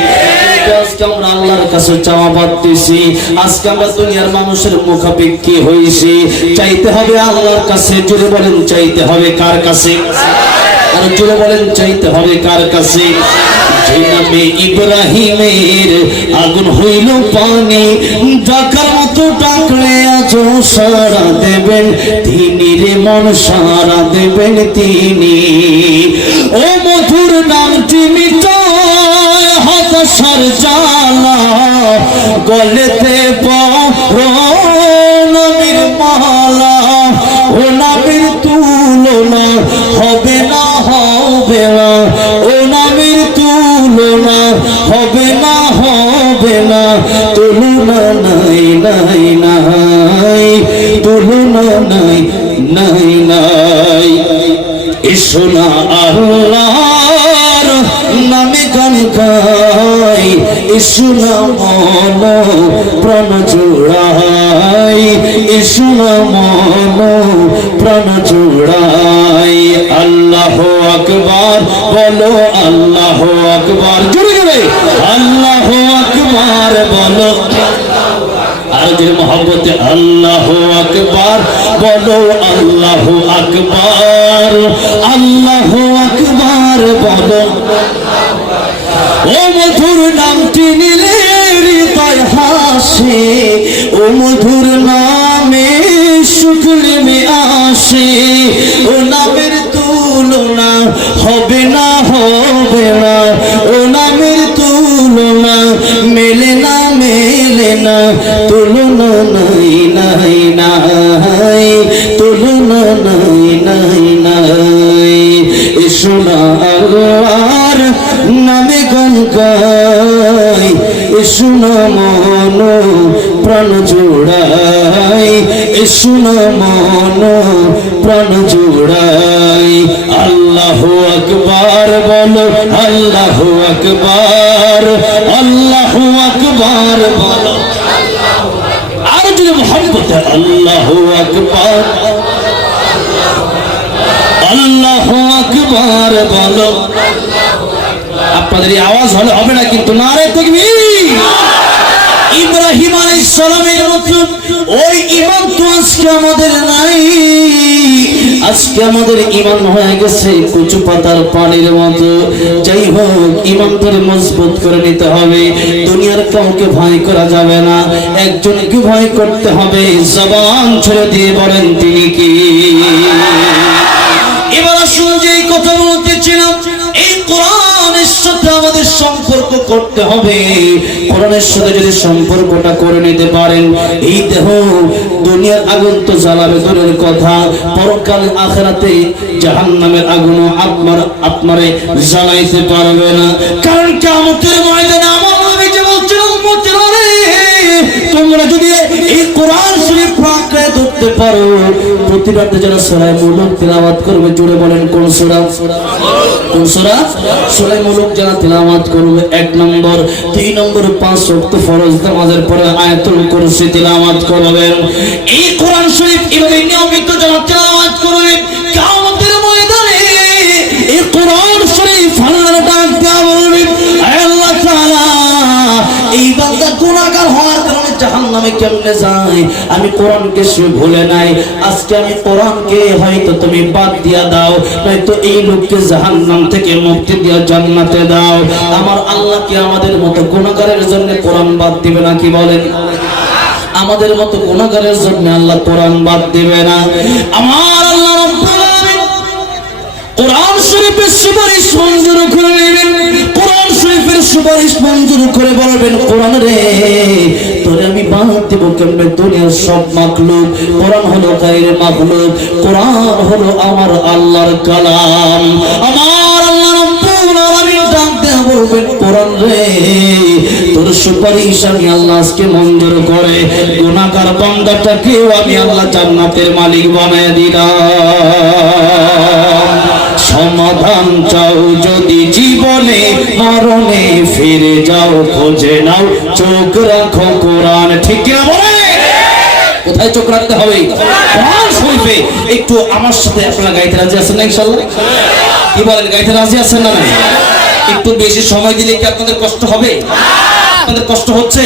আজকে আমরা আল্লাহর কাছে চাওয়া পাচ্ছি, আজকে আমরা দুনিয়ার মানুষের মুখাপেক্ষী হয়েছি। চাইতে হবে আল্লাহর কাছে। জোরে বলেন, চাইতে হবে কার কাছে? আর জোরে বলেন, চাইতে হবে কার কাছে? যে নামে ইব্রাহিমের আগুন হইল পানি, ডাকার মতো ডাকলে আজ সারা দেবেন তিনি রে, মন সারা দেবেন তিনি। ও মধুর নামটি মিটায় হতাশার জ্বালা, গলেতে পরো নবীর মালা, ও নবীর তুলনা হবে না, হবে না, ও নবীর তুলনা হবে শোনা আল্লাহর নামে গান গাই, শোনা মন প্রাণ জোড়াই, শোনা মন প্রাণ জোড়াই। আল্লাহু আকবার বলো, আল্লাহু আকবার, জোরে জোরে আল্লাহু আকবার বলো, আর যে মোহাম্মতে আল্লাহু আকবার বলো, আল্লাহু আকবার, আল্লাহু আকবার বলো। ও মধুর নামটি নিলে হৃদয় হাসে, ও মধুর নামে সুখ নেমে আসে, ও নামের তুলনা হবে না, হবে না, ও নামের তুলনা মেলে না, মেলে না, তুলনা নাই নাই নাই, তুলনা নাই নাই নাই। শোনা আল্লাহর নামে গান গাই, শোনা মন প্রাণ জোড়াই, শোনা মন প্রাণ জোড়াই। আল্লাহু আকবার বলো, আল্লাহু আকবার, আল্লাহু আকবার বলো। আর যদি মোহাম্মদ আল্লাহু আকবার, আল্লাহু আকবার বলো। আপনাদের এই আওয়াজ হলে হবে না কিন্তু, নারে তাকবীর। ইব্রাহিম আলাইহিস সালামের মতো ওই ঈমান তো আজকে আমাদের নাই। আজকে আমাদের ঈমান হয়ে গেছে কচু পাতার পানির মতো। যাই হোক, ঈমানটাকে মজবুত করে নিতে হবে। দুনিয়ার কাউকে ভয় করা যাবে না, একজনকে ভয় করতে হবে। জবান ছেড়ে দিয়ে বলেন তিনি কি? এবার আসুন যে এই কথা বলতেছিলাম, এই কোরআনের সাথে আমাদের সম্পর্ক করতে হবে। কোরআনের সাথে যদি সম্পর্কটা করে নিতে পারেন, এই দেহ দুনিয়ার আগুন তো জ্বালাবে দূরের কথা, পরকাল আখিরাতে জাহান্নামের আগুনও আপনারে জ্বালাইতে পারবে না। কারণ কিয়ামতের ময়দানে আমার নবী যে বলছেন, উম্মতেরা রে, তোমরা যদি এই কোরআন শরীফ পাকড়ে ধরতে পারো, প্রতিরাতে যারা সূরা মুলক তিলাওয়াত করবে, জুড়ে বলেন কোন সূরা? কোন সূরা? সূরা মুলক যারা তিলাওয়াত করবে, 1 নম্বর 2 নম্বর 5 ওয়াক্ত ফরজ নামাজের পরে আয়াতুল কুরসি তিলাওয়াত করবেন। এই কোরআন শরীফ এভাবে নিয়মিত যারা তিলাওয়াত করবে, কিয়ামতের ময়দানে এই কোরআন শরীফ আল্লাহর ডাক দেয়া বলবে, আল্লাহ তাআলা এই বান্দা গুনাহগার হওয়ার কারণে জাহান্নামে কেমনে যায়, আমি কোরআনকে সে ভুলে নাই, আজকে আমি কোরআনকে হয়তো তুমি বাদ দিয়া দাও, নয়তো এই লোককে জাহান্নাম থেকে মুক্তি দিয়া জান্নাতে দাও। আমার আল্লাহ কি আমাদের মতো গুনাহগারের জন্য কোরআন বাদ দিবে না? কি বলেন? আমাদের মতো গুনাহগারের জন্য আল্লাহ কোরআন বাদ দিবে না। আমার আল্লাহ রাব্বুল আলামিন কোরআন শরীফের সুপারিশ মঞ্জুর করে নেবেন। কোরআন শরীফের সুপারিশ মঞ্জুর করে বলবেন, কোরআন রে তোরে আমি বাদ দেব কেমনে? দুনিয়ার সব মাখলুক, কোরআন হলো গায়রে মাখলুক, কোরআন হলো আমার আল্লাহর কালাম। আমার আল্লাহ রাব্বুল আলামিন ডাক দেয়া বলবেন, কোরআন রে তোর সুপারিশ আমি আল্লাহ আজকে মঞ্জুর করে গুনাহগার বান্দাটাকেও আমি আল্লাহ জান্নাতের মালিক বানায় দিলাম। সমাধান চাও যদি জীবনে, মরণে ফিরে যাও, খোঁজে নাও, চোখ রাখো কোরআন। ঠিক কি না বলে? কোথায় চোখ রাখতে হবে? কোরআন শরীফে। একটু আমার সাথে আপনারা গাইতে রাজি আছেন না ইনশাআল্লাহ? কি বলেন, গাইতে রাজি আছেন না? একটু বেশি সময় দিলে কি আপনাদের কষ্ট হবে? আপনাদের কষ্ট হচ্ছে?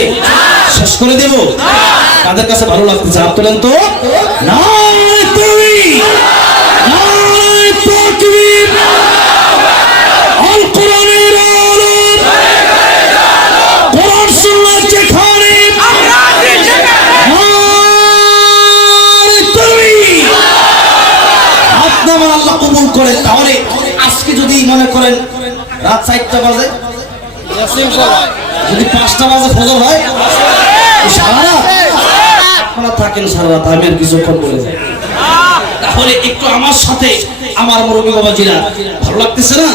শেষ করে দেব? কাদের কাছে ভালো লাগতেছে হাত তোলেন তো। না তুমি করে, তাহলে আজকে যদি মনে করেন রাত 4টা বাজে, যদি 5টা বাজে ফজর হয়, সারা রাত আপনারা থাকেন, সারা রাত আমি আর কিছুক্ষণ বলে যাই, তাহলে একটু আমার সাথে আমার মুরব্বী বাবাজিরা, ভালো লাগতেছে না?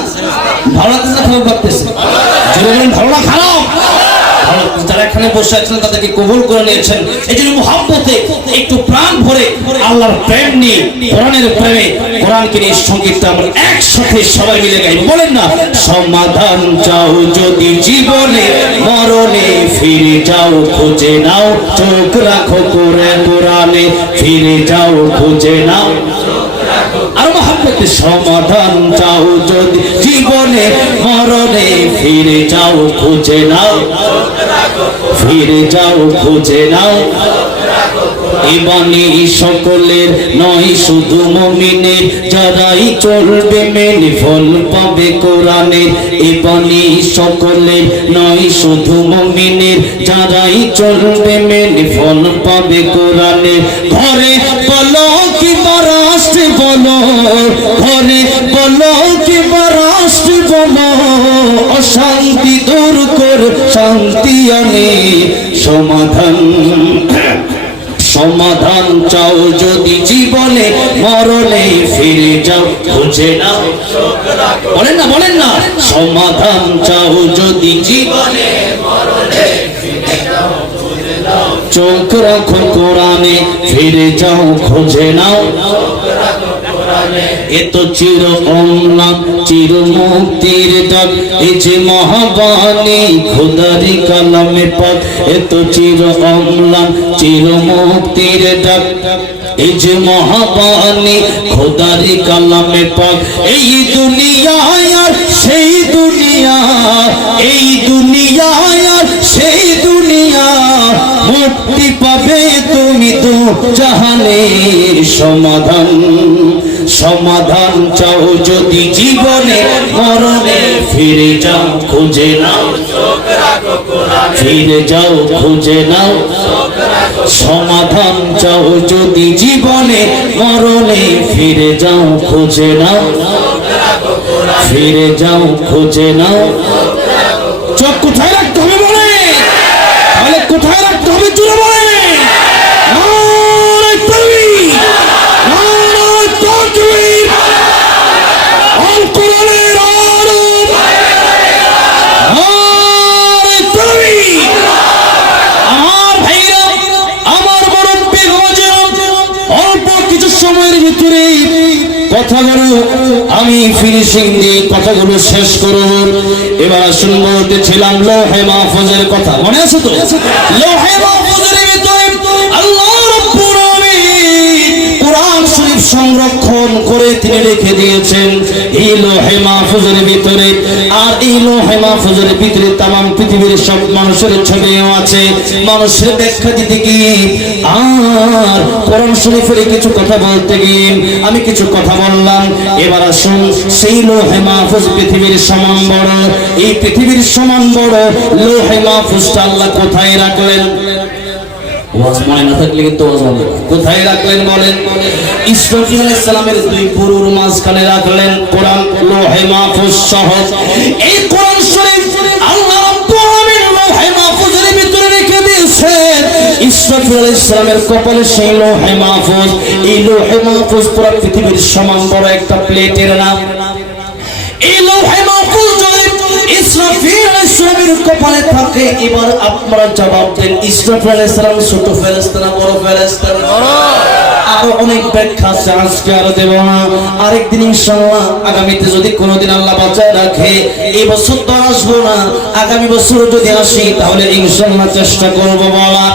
ভালো লাগতেছে না খারাপ লাগতেছে? যদি বলেন ভালো না খারাপ? যারা এখানে বসে আছেন তাদেরকে কবুল করে নিয়েছেন। এই জন্য মুহাব্বতে একটু প্রাণ ভরে আল্লাহর প্রেম নিয়ে, কোরআনের প্রেমে, কোরআনকে নিয়ে সঙ্গীতটা আমরা একসাথে সবাই মিলে গাইব। বলেন না, সমাধান চাও যদি জীবনে মরণে, ফিরে যাও খুঁজে নাও, চোখ রাখো কোরআনে, ফিরে যাও খুঁজে নাও। আর মহাব্বতে সমাধান চাও যদি জীবনে মরণে, ফিরে যাও খুঁজে নাও, ফিরে যাও খুঁজে নাও। এ বাণী সকলের নয় শুধু মুমিনের, যারাই চলবে মেনে ফল পাবে কোরআনের। এ বাণী সকলের নয় শুধু মুমিনের, যারাই চলবে মেনে ফল পাবে কোরআনের। ঘরে বলো কি রাষ্ট্রে বলো, ঘরে বলো কি রাষ্ট্রে বলো, অশান্তি দূর কর শান্তি আনে। সমাধান সমাধান চাও যদি জীবনে মরণে, ফিরে যাও খুঁজে নাও। বলেন না, বলেন না, সমাধান চাও যদি জীবনে মরণে, ফিরে যাও খুঁজে নাও, চোখ রাখো কোরআনে, ফিরে যাও খুঁজে নাও। এত চির অম্লান চির মুক্তির ডাক, এই যে মহাবাণী খোদারি কালামে পাক। এত চির অম্লান চির মুক্তির ডাক, এই যে মহাবাণী খোদারি কালামে পাক। এই দুনিয়ায় আর সেই দুনিয়া, এই দুনিয়ায় আর সেই দুনিয়া, মুক্তি পাবে তুমি তো জাহানের। সমাধান সমাধান চাও যদি জীবনে মরণে, ফিরে যাও খুঁজে নাও, ফিরে যাও খুঁজে নাও। সমাধান চাও যদি জীবনে মরণে, ফিরে যাও খুঁজে নাও, ফিরে যাও খুঁজে নাও। চোখ কোথায় রাখতে হবে বলে, তাহলে কোথায় রাখতে হবে জুড়ে বলে। কথাগুলো আমি ফিনিশিং দিয়ে কথাগুলো শেষ করব। এবার আসুন, বলতেছিলাম লৌহে মাহফুজের কথা, মনে আছে তো? লৌহে মাহফুজের ভিতরে আল্লাহ রাব্বুল আলামিন কোরআন শরীফ সংরক্ষণ করে তিনি রেখে দিয়েছেন এই লৌহে মাহফুজের ভিতরে। আর এই লৌহে মাহফুজের ভিতরে तमाम পৃথিবীর সব মানুষের ছবিও আছে। মানুষের ব্যাখ্যা দিতে গিয়ে আর কোরআন শরীফের কিছু কথা বলতে গিয়ে আমি কিছু কথা বললাম। এবার আসুন, সেই লৌহে মাহফুজ পৃথিবীর সমান বড়, এই পৃথিবীর সমান বড় লৌহে মাহফুজটা আল্লাহ কোথায় রাখলেন? ওয়াজ মনে না থাকলে কিন্তু ওয়াজ হবে। কোথায় রাখলেন বলেন? ইসরাফিল আলাইহিস সালামের দুই পুরুর মাঝখানে রাখলেন কোরআন লৌহে মাহফুজ সহ। এই কোরআন শরীফ আল্লাহ রাব্বুল আলামিন লৌহে মাহফুজের ভিতরে রেখে দিয়েছেন। ইসরাফিল আলাইহিস সালামের কপালে সেই লৌহে মাহফুজ। এই লৌহে মাহফুজ পুরো পৃথিবীর সমান বড় একটা প্লেটের নাম। এই লৌহে মাহফুজ যদি ইসরাফিল আলাইহিস সালামের কপালে থাকে, এবার আপনারা জবাব দেন, ইসরাফিল আলাইহিস সালাম ছোট ফেরেশতা না বড় ফেরেশতা? আরো অনেক ব্যাখ্যা আছে, আজকে আর দেব না। আরেকদিন ইনশাআল্লাহ, আগামীতে যদি কোনোদিন আল্লাহ বাঁচায় রাখে, এই বছর তো আসবো না, আগামী বছর যদি আসি তাহলে ইনশাআল্লাহ চেষ্টা করব বলা।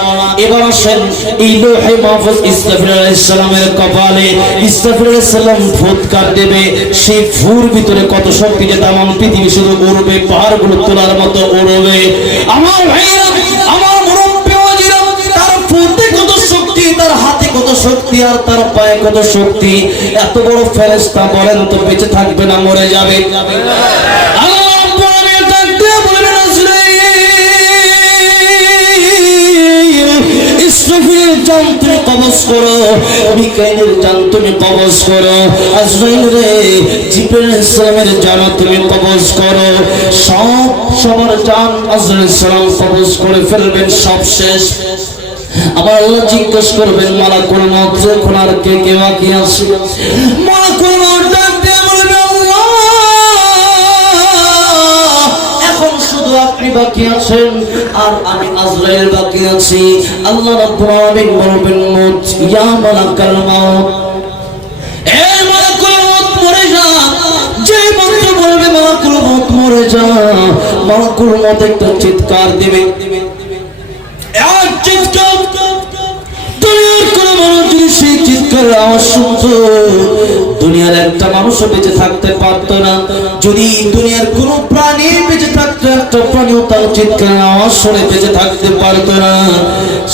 এবার আসেন, এই লৌহে মাহফুজ ইসরাফিল আলাইহিস সালামের কপালে ইসরাফিল আলাইহিস সালাম ফুৎকার দেবে। সেই ফুর ভিতরে কত শক্তি যে तमाम পৃথিবী শুধু উড়বে, পাহাড়গুলো তোলার মতো উড়বে। আমার ভাইরা, আমার মুরব্বি ওয়াজিরা, তার ফুতে কত শক্তি, তার হাতে কত শক্তি, আর তার পায়ে কত শক্তি। এত বড় ফেরেশতা বলেন তো বেঁচে থাকবে না মরে যাবে? ইসরাফিলের জান তুমি কবজ করো, মিকাইলের জান তুমি কবজ করো, আজরাইল রে জিবরাইল আলাইহিস সালামের জান তুমি কবজ করো। সবার জান আজরাইল আলাইহিস সালাম কবজ করে ফেলবেন, সব শেষ। আবার আল্লাহ জিজ্ঞেস করবেন, মালাকুল মউত যখন আর কে কে বাকি আছে? মালাকুল মউত ডাক দিয়ে বলবে, আল্লাহ এখন শুধু আপনি বাকি বাকি আছেন আর আমি আজরাইল বাকি আছি। আল্লাহ রাব্বুল আলামিন বলবেন মউত ইয়া মালাকাল মাউত, এ মালাকুল মউত মরে যা। যে মাত্র বলবে মালাকুল মউত মরে যা, মালাকুল মউত একটা চিৎকার দিবে, এক চিৎকার। দুনিয়ার কোন মানুষ যদি সেই চিৎকারের আওয়াজ শুনতো, দুনিয়ার একটা মানুষও বেঁচে থাকতে পারতো না। যদি দুনিয়ার কোন প্রাণী বেঁচে থাকতো, একটা প্রাণীও তার চিৎকারের আওয়াজ শুনে বেঁচে থাকতে পারতো না।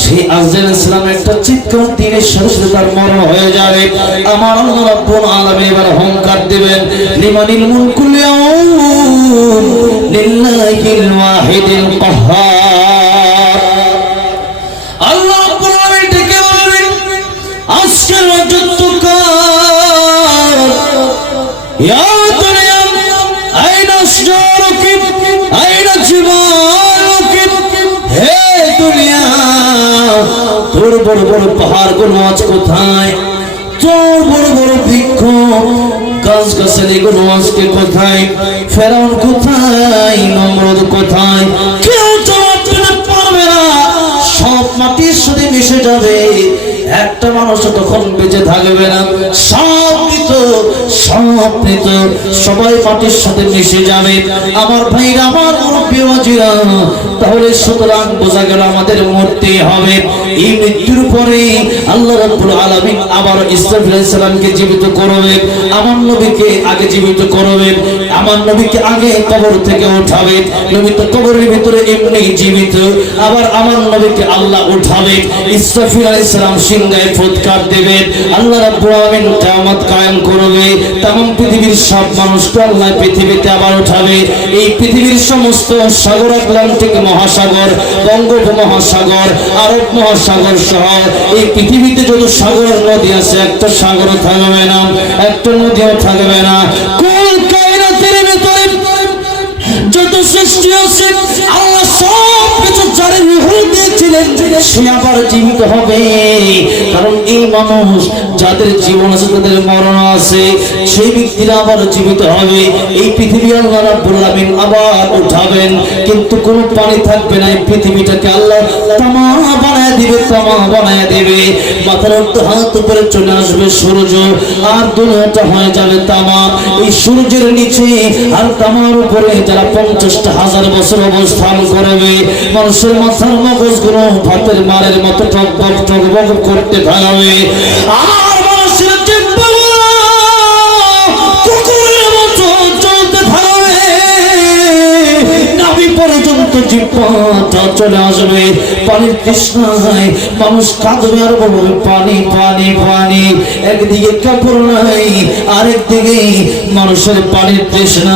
সেই আজরাইল ইসলাম একটা চিৎকার দিনের সাথে সাথে তার মরণ হয়ে যাবে। আমার আল্লাহ রাব্বুল আলামিন এবার হুঙ্কার দিবেন, লিমানিল মুলকুল ইয়াউম লিল্লাহিল ওয়াহিদিল কাহ্হার। আল্লাহ রাব্বুল আলামিন ডেকে বলবেন, আজকের রাজত্ব কার? ইয়া দুনিয়া আইনা শুরুকি আইনা জীবনুকি। হে দুনিয়া, তোর বড় বড় পাহাড়গুলো আজ কোথায়? তোর বড় বড় বৃক্ষ গাছ গাছালিগুলো আজকে কোথায়? ফেরাউন কোথায়? নমরুদ কোথায়? কেউ জবাব দিতে পারবে না। সব মাটির সাথে মিশে যাবে, একটা মানুষ তখন বেঁচে থাকবে না। সব মৃত, সব মৃত, সবাই মাটির সাথে মিশে যাবে। আমার ভাইরা, আমার মুরব্বী ওয়াজিরা, তাহলে সুতরাং বোঝা গেল আমাদের মরতেই হবে। এই মৃত্যুর পরে আল্লাহ রাব্বুল আলামিন আবার ইসরাফিল আলাইহিস সালামকে জীবিত করবে। আমার নবীকে আগে জীবিত করবে, আমার নবীকে আগে কবর থেকে উঠাবে। নবী তো কবরের ভিতরে এমনি জীবিত, আবার আমার নবীকে আল্লাহ উঠাবে। ইসরাফিল আলাইহিস সালাম সিংহায় ফুৎকার দেবে, আল্লাহ রাব্বুল আলামিন কিয়ামত কায়েম করবে। तमाम পৃথিবীর সব মানুষকে আল্লাহ পৃথিবীতে আবার উঠাবে। এই পৃথিবীর সমস্ত সাগর, আটলান্টিক মহাসাগর, বঙ্গোপমহাসাগর, আরব মহাসাগর সহ এই পৃথিবীতে যত সাগর নদী আছে, একটা সাগরও থাকবে না, একটা নদীও থাকবে না। কুল কায়নাতের ভিতরে যত সৃষ্টি আছে, আল্লাহ সব কিছু যারে রূহ দিয়েছিলেন সে আবার জীবিত হবে। কারণ এই মানুষ যাদের জীবন আছে, তাদের মরণ আছে, সেই ব্যক্তিরা আবার জীবিত হবে। এই পৃথিবী আল্লাহ রাব্বুল আলামিন আবার উঠাবেন, কিন্তু কোনো পানি থাকবে না। এই পৃথিবীটাকে আল্লাহ তামা বানায় দিবে, তামা বানায় দিবে। মাথার উপর হাত উপরে চলে আসবে সূর্য, আর দুনিয়াটা হয়ে যাবে তামা। এই সূর্যের নিচে আর তামার উপরে যারা 50,000 বছর অবস্থান করবে, মানুষের মাথার মগজগুলো ভাতের মারের মতো টকবক টকবক করতে থাকবে। আর মানুষের জিহ্বাগুলো কুকুরের মতো চলতে থাকবে, নাভি পর্যন্ত জিহ্বাটা চলে আসবে। পানির তৃষ্ণায় মানুষ কাঁদবে আর বলবে পানি পানি পানি। একদিকে কাপড় নাই, আরেকদিকে মানুষের পানির তৃষ্ণা।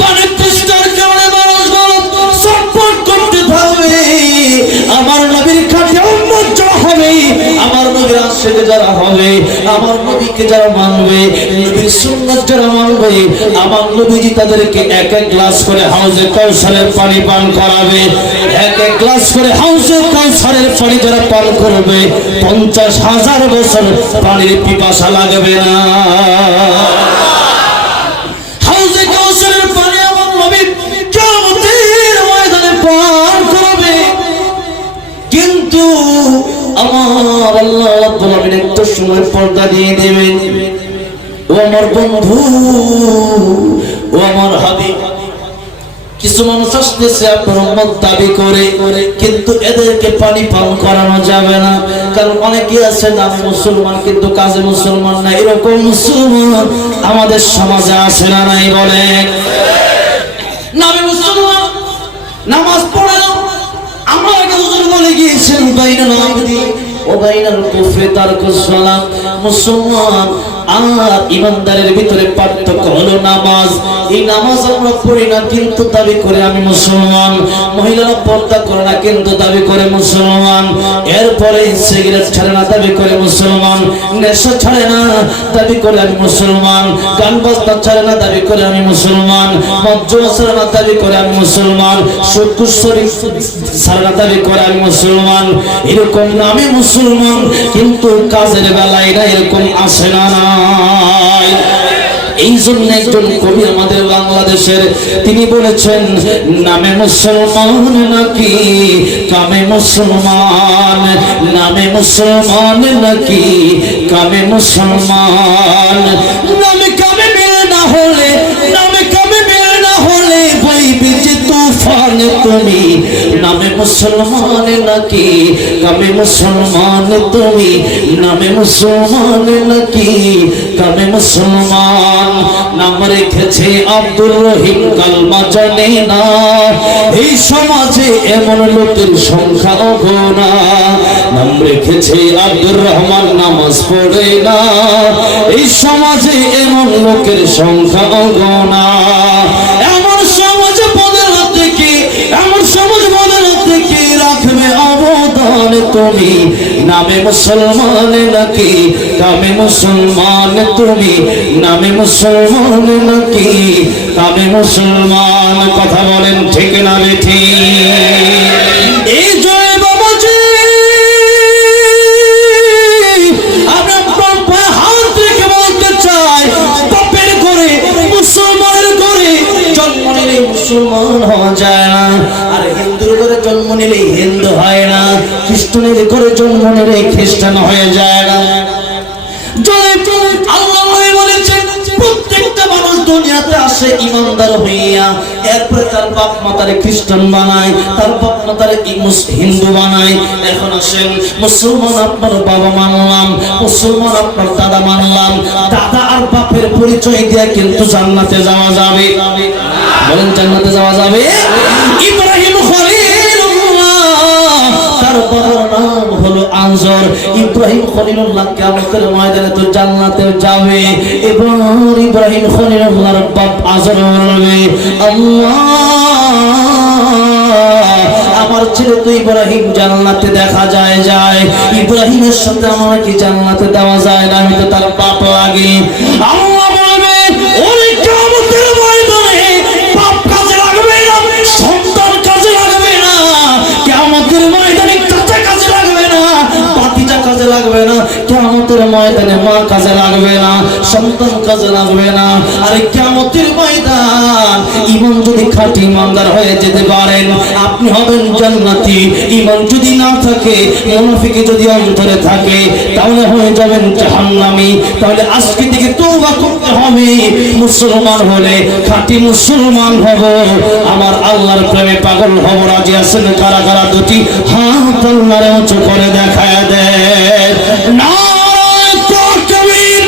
পানির তৃষ্ণার কারণে মানুষগুলো ছটফট করতে থাকবে। আমার নবীর খাঁটি উম্মত যারা হবে, আমার নবীর আশিক যারা হবে, আমার নবীকে যারা মানবে, নবীর সুন্নাত যারা মানবে, আমার নবীজি তাদেরকে এক এক গ্লাস করে হাউজে কাউসারের পানি পান করাবে। এক এক গ্লাস করে হাউজে কাউসারের পানি যারা পান করবে, 50,000 বছর পানির পিপাসা লাগবে না। হাউজে কাউসারের পানি আমার নবী কিয়ামতের ময়দানে পান করবে। কিন্তু আমার আল্লাহ রাব্বুল আলামিন একটা সময় পর্দা দিয়ে দেবেন। ও আমার বন্ধু, ও আমার হাবিব, কিছু মানুষ আসতেছে আপনার উম্মত দাবি করে, কিন্তু এদেরকে পানি পান করানো যাবে না। কারণ অনেকে আছে নামে মুসলমান কিন্তু কাজে মুসলমান না। এরকম মুসলমান আমাদের সমাজে আছে না নাই? বলে নামে মুসলমান, নামাজ পড়ে না। আমরা আগে হুজুর বলে গিয়েছেন বাইনাল আবদি ও বাইনাল কুফরি তারকুস সালাত। মুসলমান আর ইমানদারের ভিতরে পার্থক্য হলো নামাজ। এই নামাজ আমরা পড়ি না কিন্তু দাবি করে আমি মুসলমান। মহিলারা পর্দা করে না কিন্তু দাবি করে মুসলমান। এরপরে সিগারেট ছাড়ে না, দাবি করে মুসলমান। নেশা ছাড়ে না, দাবি করে আমি মুসলমান। গান বাজনা ছাড়ে না, দাবি করে আমি মুসলমান। মদ জুয়া ছাড়ে না, দাবি করে আমি মুসলমান। সুদ ঘুষ ছাড়ে না, দাবি করে আমি মুসলমান। এরকম না আমি মুসলমান কিন্তু কাজের বেলায় না, এরকম আসে না। এই জন্য একজন কবি আমাদের বাংলাদেশের তিনি বলেছেন, নামে মুসলমান নাকি কামে মুসলমান, নামে মুসলমান নাকি কামে মুসলমান, নামে কামে মিল না হলে, নামে কামে মিল না হলে বইবে যে তুফান তুমি, নামে মুসলমান নাকি কামে মুসলমান তুমি, নামে মুসলমান নাকি কামে মুসলমান। নাম রেখেছে আব্দুর রহিম কালমা জানে না, এই সমাজে এমন লোকের সংখ্যা অগণা। নাম রেখেছে আব্দুর রহমান নামাজ পড়ে না, এই সমাজে এমন লোকের সংখ্যা অগণা। এমন সমাজ বদলা থেকে, এমন সমাজ বদলা থেকে রাখবে অবদান তুমি, নামে মুসলমান নাকি কামে মুসলমান তুমি, নামে মুসলমান নাকি কামে মুসলমান। কথা বলেন ঠিক না বেঠিক? এই জয় বাবাজি, আমি আপনার পায়ে হাত রেখে বলতে চাই, পাপের করে মুসলমানের করে জন্ম নিলে মুসলমান হওয়া যায় না, আর হিন্দুর করে জন্ম নিলে হিন্দু হয় না, খ্রিস্টানের করে জন্ম নিলে খ্রিস্টান হয়ে যায় না। আল্লাহ বলেছেন প্রত্যেকটা মানুষ দুনিয়াতে আসে ইমানদার হইয়া, এরপরে তার বাপ মাতারে খ্রিস্টান বানায়, তার বাপ মাতারে হিন্দু বানায়। এখন আসেন, মুসলমান আপনার বাবা মানলাম, মুসলমান আপনার দাদা মানলাম, দাদা আর বাপের পরিচয় দিয়ে কিন্তু জান্নাতে যাওয়া যাবে। বলেন জান্নাতে যাওয়া যাবে? ইব্রাহিম খলিলুল্লাহ, তার বাবার নাম হলো আজর। ইব্রাহিম খলিলুল্লাহ কিয়ামতের ময়দানে তো জান্নাতে যাবে। এবার ইব্রাহিম খলিলুল্লাহর বাপ আজর বলবে, আল্লাহ আমার ছেলে তো ইব্রাহিম জান্নাতে দেখা যায়, যায় ইব্রাহিমের সাথে আমার কি জান্নাতে দেওয়া যায় না? আমি তো তার বাপ লাগে। আল্লাহ বলবে, ওই কিয়ামতের ময়দানে বাপ কাজে লাগবে না, সন্তান কাজে লাগবে না, কিয়ামতের ময়দানে চাচা কাজে লাগবে না, ভাতিজা কাজে লাগবে না, কিয়ামতের ময়দানে মা কাজে লাগবে না, সন্তান কাজে লাগবে না। আরে কিয়ামতের ময়দান ঈমান যদি খাঁটি ইমানদার হয়ে যেতে পারেন আপনি হবেন জান্নাতি। ঈমান যদি না থাকে, মুনাফিকি যদি অন্তরে থাকে, তাহলে হয়ে যাবেন জাহান্নামী। তাহলে আজকে থেকে তওবা করতে হবে, মুসলমান হলে খাঁটি মুসলমান হব, আমার আল্লাহর প্রেমে পাগল হব। রাজি আছেন কারা কারা? দুটি হাত আল্লাহর উঁচু করে দেখায় দেয়। নারায়ে তাকবীর,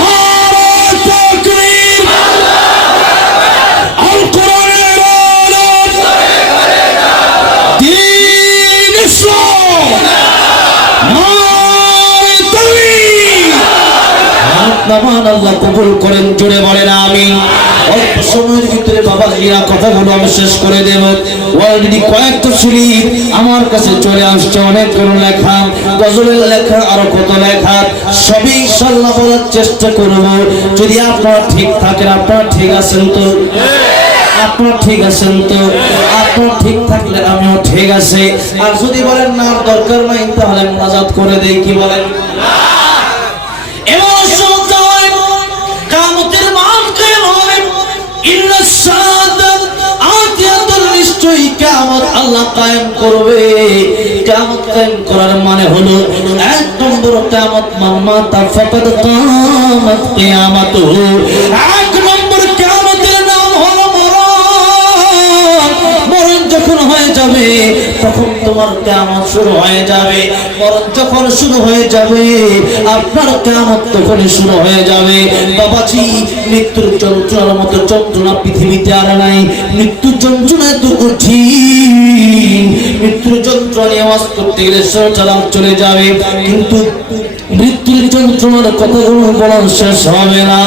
নারায়ে তাকবীর, আল কোরআনের আয়াত, দ্বীন ইসলাম, নারায়ে তাকবীর। নামান আল্লাহ কবুল করেন, জোরে বলেন আমিন। অল্প সময়ের ভিতরে বাবা জিয়া কথাগুলো আমি শেষ করে দেব। অলরেডি কয়েকটা শরীর আমার কাছে চলে আসছে, অনেকগুলো লেখা, গজলের লেখা, আরো কত লেখা, সবই ইনশাআল্লাহ বলার চেষ্টা করব। যদি আপনারা ঠিক থাকেন, আপনারা ঠিক আছেন তো? আপনারা ঠিক আছেন তো? আপনারা ঠিক থাকলে আমিও ঠিক আছে। আর যদি বলেন না দরকার নাই, তাহলে মুনাজাত করে দেই। কি বলেন? এবার কিয়ামতের মাঠ কায়েম হবে, ইন্নাস সাআত আতিয়াতুল, নিশ্চয়ই কিয়ামত আল্লাহ কায়েম করবে। কিয়ামত কায়েম করার মানে হলো এক নম্বর কিয়ামত মান মাতা ফাকাদ কামাত কিয়ামাতুহু। এক নম্বর কিয়ামতের নাম হলো মরণ। মরণ যখন হয়ে যাবে তখন তোমার কিয়ামত শুরু হয়ে যাবে। মরণ যখন শুরু হয়ে যাবে আপনার কিয়ামত তখন শুরু হয়ে যাবে। বাবাজি, মৃত্যুর যন্ত্রণার মতো যন্ত্রণা পৃথিবীতে আর নাই। মৃত্যুর যন্ত্রণা এত কঠিন, মৃত্যুর যন্ত্রণা নিয়ে আওয়াজ করতে গেলে সরচালান চলে যাবে, কিন্তু মৃত্যুর যন্ত্রণার কথাগুলো বলা শেষ হবে না।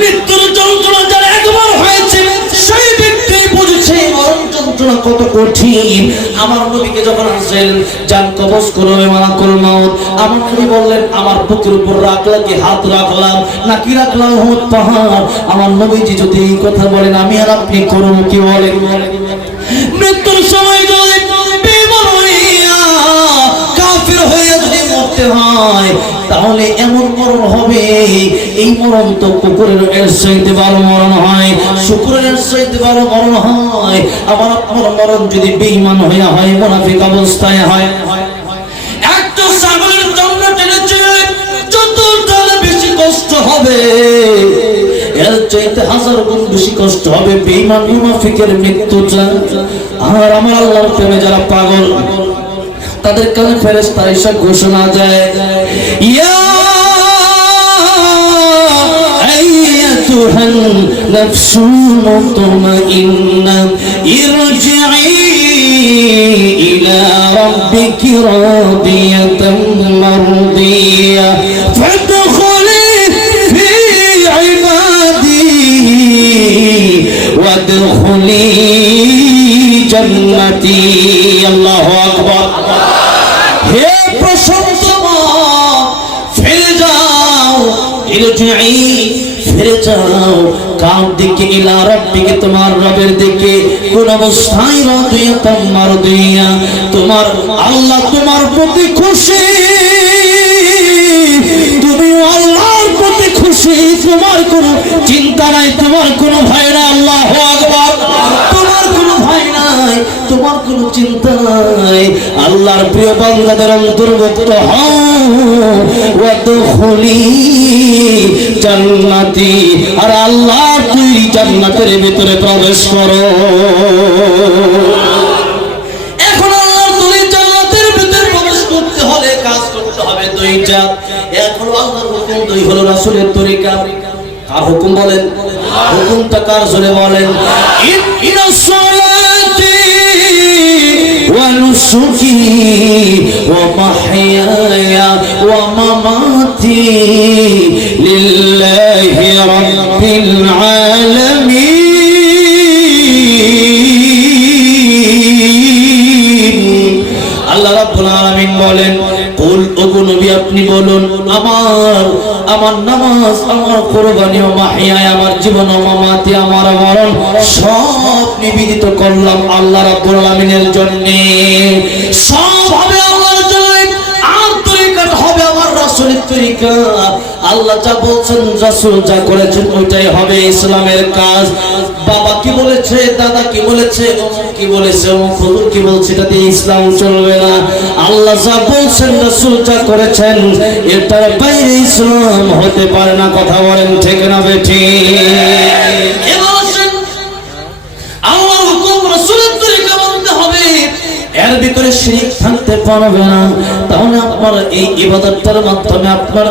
মৃত্যুর যন্ত্রণা যারা একবার হয়েছে সেই ব্যক্তি বুঝছে মরণ যন্ত্রণা কত কঠিন। আমার নবীকে যখন আসেন জান কবজ করবে মালাকুল মাউত, আমার নবী বললেন আমার বুকের উপর রাখলাম কি হাত রাখলাম নাকি রাখলাম হুদ পাহাড়। আমার নবীজি যদি এই কথা বলেন আমি আর আপনি করব কি? বলেন মৃত্যুর সময় যদি বেঈমান হইয়া কাফির হইয়া যদি মরতে হয় তাহলে এমন মরণ হবে, এই মরণ তো কুকুরের এর চাইতে ভালো মরণ হয়, শুকুরের এর চাইতে ভালো মরণ হয়। আবার আপনার মরণ যদি বেঈমান হইয়া হয়, মুনাফিক অবস্থায় হয়, একটা ছাগলের জন্য টেনেছে যতটা বেশি কষ্ট হবে, এর চাইতে হাজার গুণ বেশি কষ্ট হবে বেঈমান মুনাফিকের মৃত্যুটা। আর আমার আল্লাহর প্রেমে যারা পাগল, তাদের কানে ফেরেশতা এসে ঘোষণা দেয়, ইয়া আইয়াতুহান নাফসুল মুতমাইন্না ইরজিই ইলা রাব্বিকি রাদিয়াতাম মারদিয়া ফাদখুলি ফি ইবাদি ওয়াদখুলি জান্নাতি। আল্লাহু আকবার। হে প্রশস্ত ফিরে যাও, ইরজিই ফিরে যাও, কার দিকে? ইলা রাব্বিকে, তোমার রবের দিকে। কোন অবস্থায়? রাদিয়াতাম মারদিয়া, তোমার আল্লাহ তোমার প্রতি খুশি, তুমি আল্লাহর প্রতি খুশি, তোমার কোনো চিন্তা নাই, তোমার কোনো ভয় নাই। আল্লাহু আকবার। তোমার কোনো ভয় নাই, তোমার কোনো চিন্তা নাই। আল্লাহর প্রিয় বান্দাদের অন্তর্ভুক্ত হও, ওয়াদখুলি জান্নাতি, আর আল্লাহর তৈরি জান্নাতের ভিতরে প্রবেশ করো। এখন আল্লাহর তৈরি জান্নাতের ভিতরে প্রবেশ করতে হলে কাজ করতে হবে দুইটা। এক হলো আল্লাহর হুকুম, দুই হলো রাসূলের তরিকা। কার হুকুম বলেন? হুকুমটা কার জোরে বলেন? ইন্নাস সালাতি ওয়া নুসুকি ওয়া মাহইয়ায়া ওয়া মামাতি লিল্লাহি রাব্বিল আলামিন। আল্লাহ রাব্বুল আলামিন বলেন, কুল, ওগো নবী আপনি বলুন, আমার নামাজ, আমার কুরবানি, ও মাহিয়া, আমার জীবন, ও মামাতি, আমার মরণ সব নিবেদিত করলাম আল্লাহ রাব্বুল আলামিনের জন্য। সব হবে আল্লাহর জন্য, আর তরিকাটা হবে আমার রাসূলের তরিকা। আল্লাহ যা বলছেন, রাসূল যা করেছেন, ওইটাই হবে ইসলামের কাজ। বাবা কি বলেছে, দাদা কি বলেছে, অমুক কি বলেছে, অমুক হুজুর কি বলছে, এটা দিয়ে ইসলাম চলবে না। আল্লাহ যা বলছেন, রাসূল যা করেছেন, এটার বাইরে ইসলাম হতে পারে না। কথা বলেন ঠিক না বেঠিক? আল্লাহর হুকুম, রাসূলের তরিকা মানতে হবে, এর ভিতরে শিরক থাকতে পারবে না। তাহলে আপনার এই ইবাদতটার মাধ্যমে আপনার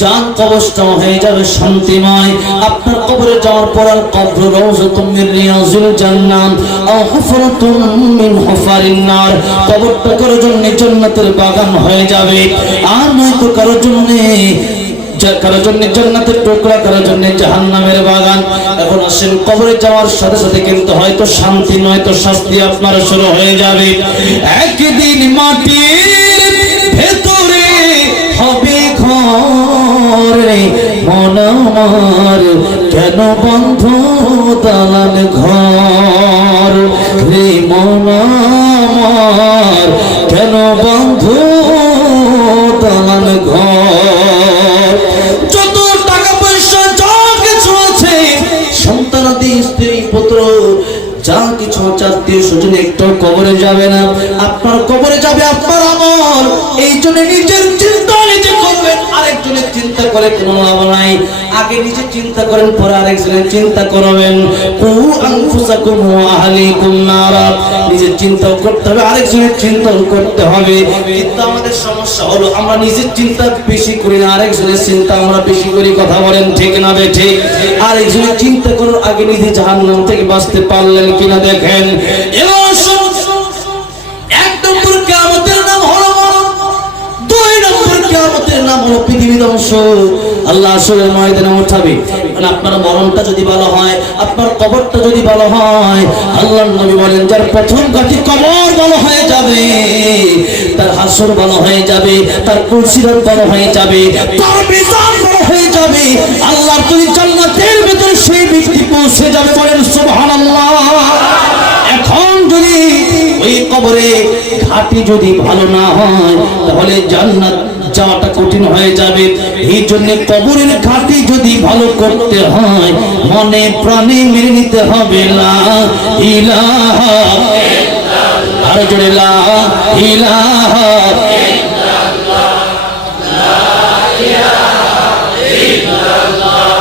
জান কবরটা হয়ে যাবে শান্তিময়। আপনার কবরে যাওয়ার পর আর কবর রাউযাতুম মিন রিয়াজিল জান্নাত আও হুফরাতুম মিন হুফারিন নার, কবরটা কারোর জন্য জান্নাতের বাগান হয়ে যাবে, আর নয়তো কারোর জন্য জান্নাতের টুকরা, কারোর জন্য জাহান্নামের বাগান। এখন আসেন, কবরে যাওয়ার সাথে সাথে কিন্তু হয়তো শান্তি নয়তো শাস্তি আপনার শুরু হয়ে যাবে। একদিন মাটির ভেতরে হবে ঘর, মন আমার কেন বন্ধ দালান ঘর, রে মন আমার কেন বন্ধ দালান ঘর। যত টাকা পয়সা যা কিছু আছে, সন্তানাদি, স্ত্রী পুত্র, যা কিছু আত্মীয় স্বজন, একটু কবরে যাবে না। আপনার কবরে যাবে আপনার আমল। এই জন্য নিজের চিন্তা নিজে করবেন, আরেকজনের চিন্তা করে কোনো লাভ নাই। আগে নিজে চিন্তা করেন, পরে আরেকজনের চিন্তা করবেন। কু আনফুসাকুম ওয়া আহলিকুম নারা, নিজের চিন্তাও করতে হবে, আরেকজনের চিন্তাও করতে হবে। কিন্তু আমাদের সমস্যা হলো আমরা নিজের চিন্তা বেশি করি না, আরেকজনের চিন্তা আমরা বেশি করি। কথা বলেন ঠিক না বেঠিক? আরেকজনের চিন্তা করার আগে নিজে জাহান্নাম থেকে বাঁচতে পারলেন কিনা দেখেন। এবার এক নম্বর কিয়ামতের নাম হলো মরণ, দুই নম্বর কিয়ামতের নাম হলো পৃথিবী ধ্বংস। আল্লাহ আসলে ময়দানে উঠাবে। মানে আপনার মরণটা যদি ভালো হয়, আপনার কবরটা যদি ভালো হয়, আল্লাহর নবী বলেন, যার প্রথম গাটি কবর ভালো হয়ে যাবে, তার হাসর ভালো হয়ে যাবে, তার পুলসিরাত ভালো হয়ে যাবে, তার মিজান ভালো হয়ে যাবে, আল্লাহর তৈরি জান্নাতের ভিতরে সেই ব্যক্তি পৌঁছে যাবে। বলেন সুবহানাল্লাহ। এখন যদি ওই কবরে ঘাটি যদি ভালো না হয়, তাহলে যাওয়াটা কঠিন হয়ে যাবে। এই জন্য কবরের ঘাটি যদি ভালো করতে হয় মনে প্রাণে মেনে নিতে হবে লা ইলাহা ইল্লাল্লাহ, আর জোরে লা ইলাহা ইল্লাল্লাহ, লা ইলাহা ইল্লাল্লাহ,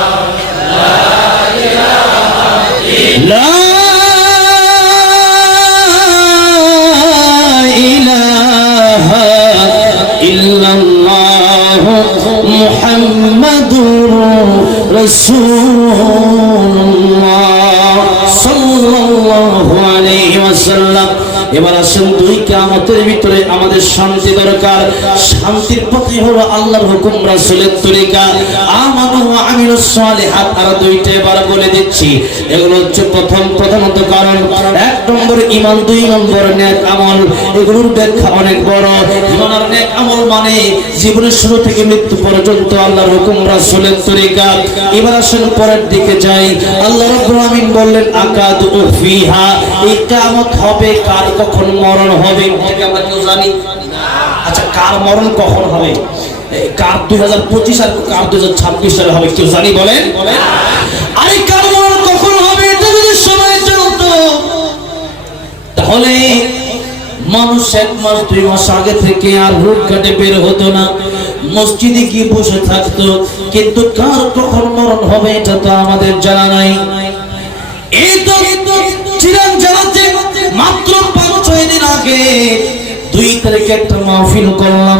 লা ইলাহা ইল্লাল্লাহ, মুহাম্মাদুর রাসূলুল্লাহ সাল্লাল্লাহু আলাইহি ওয়াসাল্লাম। এবার আসেন দুই কিয়ামতের ভিতরে আমাদের শান্তি দরকার। শান্তির পথে হলো আল্লাহর হুকুম, রাসূলের তরিকা। আমানু ওয়া আমিলুস সালিহাত, আর দুইটা এবার বলে দিচ্ছি। এগুলো হচ্ছে প্রথমত কারণ। এক নম্বর ঈমান, দুই নম্বর নেক আমল। এগুলোর ব্যাখ্যা অনেক বড়। ঈমান আর নেক আমল মানে জীবনের শুরু থেকে মৃত্যু পর্যন্ত আল্লাহর হুকুম, রাসূলের তরিকা। এবার আসেন পরের দিকে যাই। আল্লাহ রাব্বুল আমিন বললেন আকাদু ফিহা, এই কিয়ামত হবে, কার কখন মরণ হবে এটা আমরা কেউ জানি না। আচ্ছা, কার মরণ কখন হবে? কার 2025 আর কার 2026 সালে হবে কেউ জানি? বলেন। আরে কার মরণ কখন হবে এটা যদি সময় জানতো তাহলে মানুষ 1 মাস 2 মাস আগে থেকে আর রোড ঘাটে বের হতো না, মসজিদে গিয়ে বসে থাকতো। কিন্তু কার কখন মরণ হবে এটা তো আমাদের জানা নাই। এই তো চিরান জানাতে মাত্র 5-6 দিন আগে 2 তারিখে একটা মাহফিল করলাম।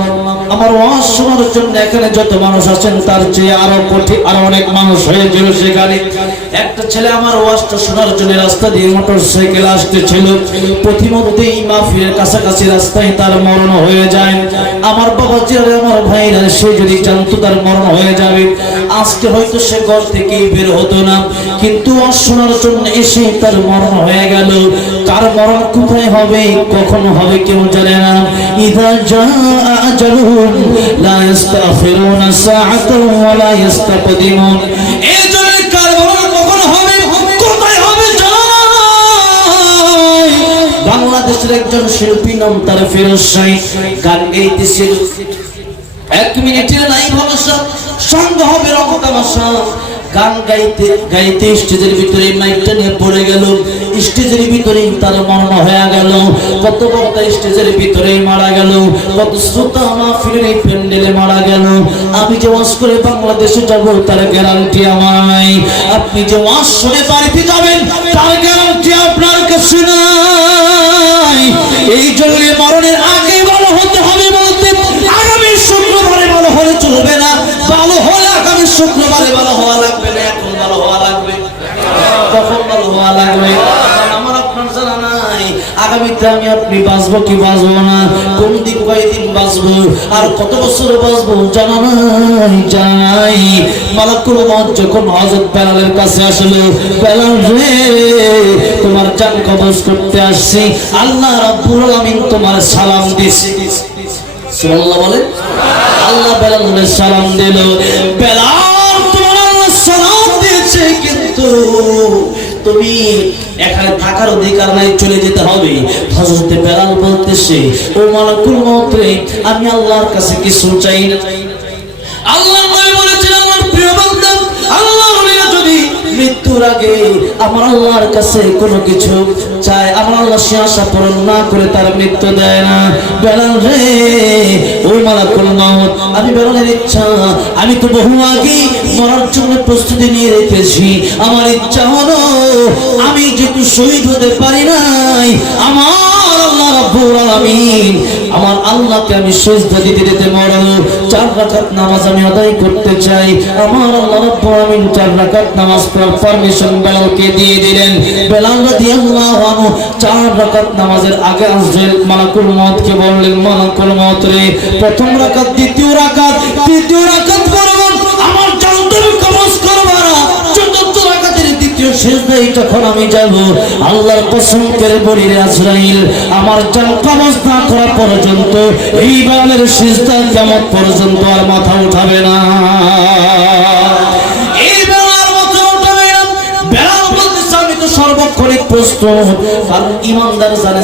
আমার ওয়াজ শোনার জন্য এখানে যত মানুষ আছেন তার চেয়ে আরো কোটি আরো অনেক মানুষ হয়েছিল সেখানে। একটা ছেলে আমার ওয়াজটা শোনার জন্য রাস্তা দিয়ে মোটরসাইকেল আসতেছিল। প্রতিমধ্যেই মাহফিলের কাছাকাছি রাস্তায় তার মরণ হয়ে যায়। আমার বাবা জিয়ারে, আমার ভাইরা, সে যদি জানতো তার মরণ হয়ে যাবে আজকে হয়তো সে ঘর থেকেই বের হতো না। কিন্তু ওয়াজ শোনার জন্য এসে তার মরণ হয়ে গেল। কার মরণ কোথায় হবে কখন হবে কেউ জানে না। ইযা জাআ আজালুহুম লা ইস্তাগফিরুনা সাআতান ওয়া লা ইস্তাকদিমুন। এই জন্য কার মরণ কখন হবে কোথায় হবে জানা নাই। বাংলাদেশের একজন শিল্পী নাম তার ফিরোজ শাহী গান গাইতেছিল। 1 মিনিটের নাই ভালোবাসা, সঙ্গ হবে রঙ তামাশা। গান গাইতে গাইতে স্টেজের ভিতরে মাইকটা নিয়ে পড়ে গেল। স্টেজের ভিতরেই তার মরণ হয়ে গেল। কত বক্তা স্টেজের ভিতরেই মারা গেল, কত শ্রোতা মাহফিলের এই প্যান্ডেলে মারা গেল। আমি যে ওয়াজ করে বাংলাদেশে যাব তার গ্যারান্টি আমার নাই। আপনি যে ওয়াজ শুনে বাড়িতে যাবেন তার গ্যারান্টি আপনার কাছে নাই। এই জন্য মরণের আগে ভালো হতে হবে বলতে আগামী শুক্রবারে ভালো হলে চলবে না, ভালো হলে আগামী শুক্রবারে ভালো হওয়া লাগবে না, এখন ভালো হওয়া লাগবে। কখন ভালো হওয়া লাগবে আমার আপনার জানা নাই। আগামীতে আমি আপনি বাঁচবো কি বাঁচবো না, কোন দিন কয়দিন বাঁচবো আর কত বছর বাঁচবো জানা নাই। মালাকুল মউত যখন হযরত বেলালের কাছে আসলো, বেলাল রে তোমার জান কবজ করতে আসছি, আল্লাহ রাব্বুল আলামিন তোমার সালাম দিছে। সুবহানাল্লাহ বলে। আল্লাহ বেলালের সালাম দিল। বেলাল তোমার আল্লাহ সালাম দিয়েছে কিন্তু তুমি এখানে থাকার অধিকার নাই, চলে যেতে হবে। হযরত বেলাল বলতেছে ও মালাকুল মউত রে, আমি আল্লাহর কাছে কিছু চাই না। আল্লাহ নবী বলেছেন আমার প্রিয় বান্দা, আল্লাহ যদি মৃত্যুর আগে আমার আল্লাহর কাছে কোনো কিছু চায়, আমার আল্লাহ সে আশা পূরণ না করে তার মৃত্যু দেয় না। বেলাল রে ও মালাকুল মউত, আমি বেলালের ইচ্ছা, আমি তো বহু আগে মরার জন্য প্রস্তুতি নিয়ে রেখেছি। আমার ইচ্ছা হলো আমি যেহেতু শহীদ হতে পারি নাই, আমার আল্লাহ রাব্বুল আলামিন আমার আল্লাহকে আমি সিজদা দিতে দিতে মরব। 4 রাকাত নামাজ আমি আদায় করতে চাই। আমার আল্লাহ রাব্বুল আলামিন 4 রাকাত নামাজ পড়ার পারমিশন বেলালকে দিয়ে দিলেন। বেলাল রাদিয়াল্লাহু আনহু 4 রাকাত নামাজের আগে আজরাইল মালাকুল মউতকে বললেন, মালাকুল মউত রে, প্রথম রাকাত, দ্বিতীয় রাকাত, তৃতীয় রাকাত করব, আমার জান তুমি কবজ করবা না। চতুর্থ রাকাতের দ্বিতীয় সিজদায় যখন আমি যাব, আল্লাহর কসম করে বলি রে আজরাইল, আমার জান কবজ না করা পর্যন্ত এই বেলালের সিজদা কিয়ামত পর্যন্ত আর মাথা উঠাবে না। এই বেলাল মাথা উঠাবে না। বেলাল বলতেছে আমি তো সর্বক্ষণ প্রস্তুত। আর ইমানদার জানে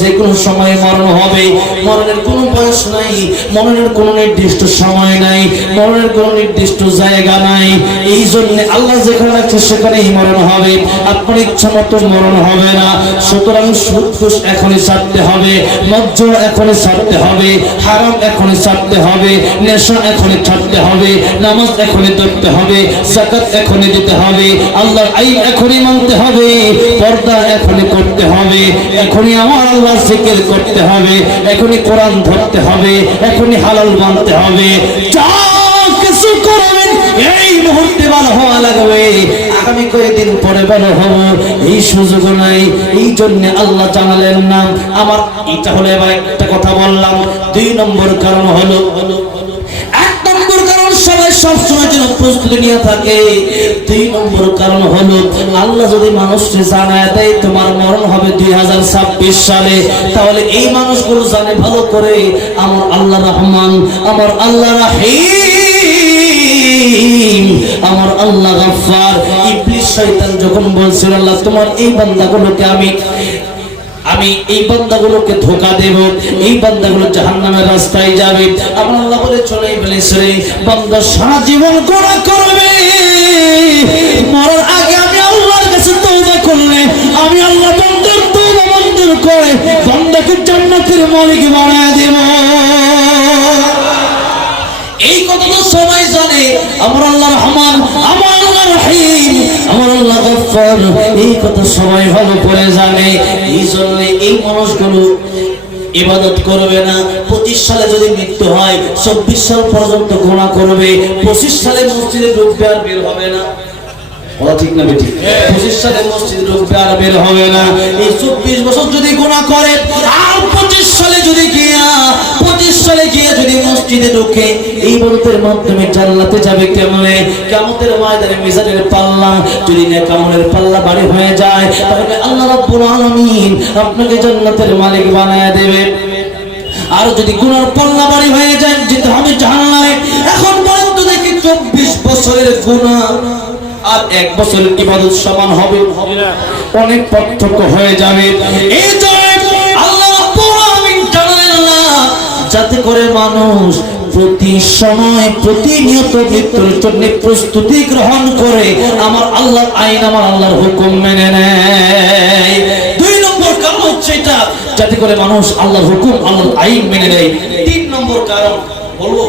যে কোনো সময় মরণ হবে, মরণের কোনো বয়স নাই, মরণের কোনো নির্দিষ্ট সময় নাই, মরণের কোনো নির্দিষ্ট জায়গা নাই। এই জন্য আল্লাহ যেখানে রাখছে সেখানেই মরণ হবে, আপনার ইচ্ছা মতো মরণ হবে না। সুতরাং সুদ ঘুষ এখনই ছাড়তে হবে, মজ্জ এখনই ছাড়তে হবে, হারাম এখনই ছাড়তে হবে, নেশা এখনই ছাড়তে হবে, নামাজ এখনই ধরতে হবে, যাকাত এখনই দিতে হবে, আল্লাহর আইন এখনই মানতে হবে, পর্দা এখনই করতে হবে, এখনই আমার আল্লাহর জিকির করতে হবে, এখনই কোরআন ধরতে হবে, এখনই হালাল মানতে হবে। যা কিছু করবেন এই মুহূর্তে ভালো হওয়া লাগবে, আগামী কয়েকদিন পরে ভালো হব এই সুযোগ নাই। এই জন্য আল্লাহ জানালেন না আমার। এটা হলো এবার একটা কথা বললাম। 2 নম্বর কারণ হলো, 1 নম্বর কারণ সবাই সবসময় যেন প্রস্তুতি নিয়ে থাকে। 2 নম্বর কারণ হলো আল্লাহ যদি মানুষকে জানায় দেয় তোমার মরণ হবে 2026 সালে, তাহলে এই মানুষগুলো জানে ভালো করে আমার আল্লাহ রহমান, আমার আল্লাহ রাহিম, আমার আল্লাহ গফফার। ইবলিস শয়তান যখন বলছিল আল্লাহ তোমার এই বান্দাগুলোকে আমি এই বান্দাগুলোকে ধোঁকা দেব, এই বান্দাগুলো জাহান্নামের রাস্তায় যাবে, আমার আল্লাহ বলে চলে ইবলিস রে বান্দা সারা জীবন গুনাহ করবে, মরার আগে আমি আল্লাহর কাছে তওবা করলে আমি আল্লাহ বান্দার তওবা মঞ্জুর করে বান্দাকে জান্নাতের মালিক বানায় দেব। এই কথা তো সবাই জানে, আমার আল্লাহ রহমান, আমার আল্লাহ রহিম, আমার আল্লাহ গফফার, এই কথা সবাই ভালো করে জানে। এই জন্য এই মানুষগুলো ইবাদত করবে না। 25 সালে যদি মৃত্যু হয় 24 সাল পর্যন্ত গুনাহ করবে, 25 সালে মসজিদে ঢুকবে আর বের হবে না। কথা ঠিক না বেঠিক? 25 সালে মসজিদে ঢুকবে আর বের হবে না। এই 24 বছর যদি গুনাহ করে আর 25 সালে গিয়ে যদি মসজিদে ঢোকে, এই বলতের মাধ্যমে জান্নাতে যাবে কেমনে? কিয়ামতের ময়দানে মিজানের পাল্লা যদি নেকামলের পাল্লা ভারী হয়ে যায়, তাহলে আল্লাহ রাব্বুল আলামিন আপনাকে জান্নাতের মালিক বানায় দেবে। আর যদি গুনার পাল্লা ভারী হয়ে যায় যেতে হবে জাহান্নামে। এখন পর্যন্ত দেখি 24 বছরের গুনাহ আর 1 বছরের ইবাদত সমান হবে, অনেক পার্থক্য হয়ে যাবে। এই জন্য আল্লাহ রাব্বুল আলামিন জানালেন না যাতে করে মানুষ প্রতি সময় প্রতিনিয়ত মৃত্যুর জন্য প্রস্তুতি গ্রহণ করে আমার আল্লাহর আইন, আমার আল্লাহর হুকুম মেনে নেয়। 2 নম্বর কারণ হচ্ছে এটা, যাতে করে মানুষ আল্লাহর হুকুম, আল্লাহর আইন মেনে নেয়। 3 নম্বর কারণ বলবো?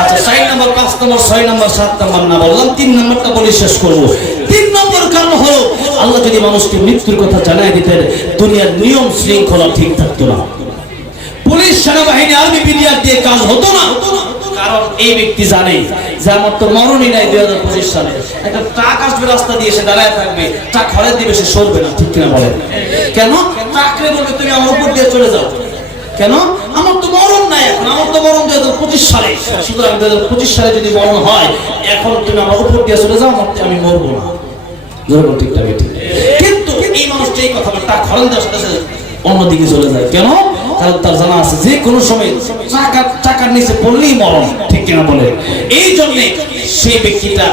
আচ্ছা, 4 নম্বর, 5 নম্বর, 6 নম্বর, 7 নম্বর না বললাম, 3 নম্বরটা বলে শেষ করব। 3 নম্বর কারণ হলো আল্লাহ যদি মানুষকে মৃত্যুর কথা জানায় দিতেন, দুনিয়ার নিয়ম শৃঙ্খলা ঠিক থাকতো না, পুলিশ, সেনাবাহিনী, আর্মি, বিডিআর দিয়ে কাজ হতো না। কারণ এই ব্যক্তি জানে যে আমার তো মরণই নাই। 2025 সালে একটা ট্রাক আসবে রাস্তা দিয়ে, সে দাঁড়ায় থাকবে, ট্রাক হরে দিবে, সে সরবে না। ঠিক কিনা বলেন? কেন? ট্রাকরে বলবে তুমি আমার উপর দিয়ে চলে যাও। কেন? আমার তো মরণ নাই, এখন আমার তো মরণ 2025 সালে। সুতরাং 2025 সালে যদি মরণ হয়, এখন তুমি আমার উপর দিয়ে চলে যাও, আমি মরবো না। ঠিকঠাক ঠিক। কিন্তু এই মানুষটা এই কথা ট্রাক হরেন দেওয়ার সাথে সাথে অন্যদিকে চলে যায়। কেন? কারণ তার জানা আছে যে কোনো সময় চাকার নিচে পড়লেই মরণ। ঠিক কিনা বলে? এই জন্য সেই ব্যক্তিটা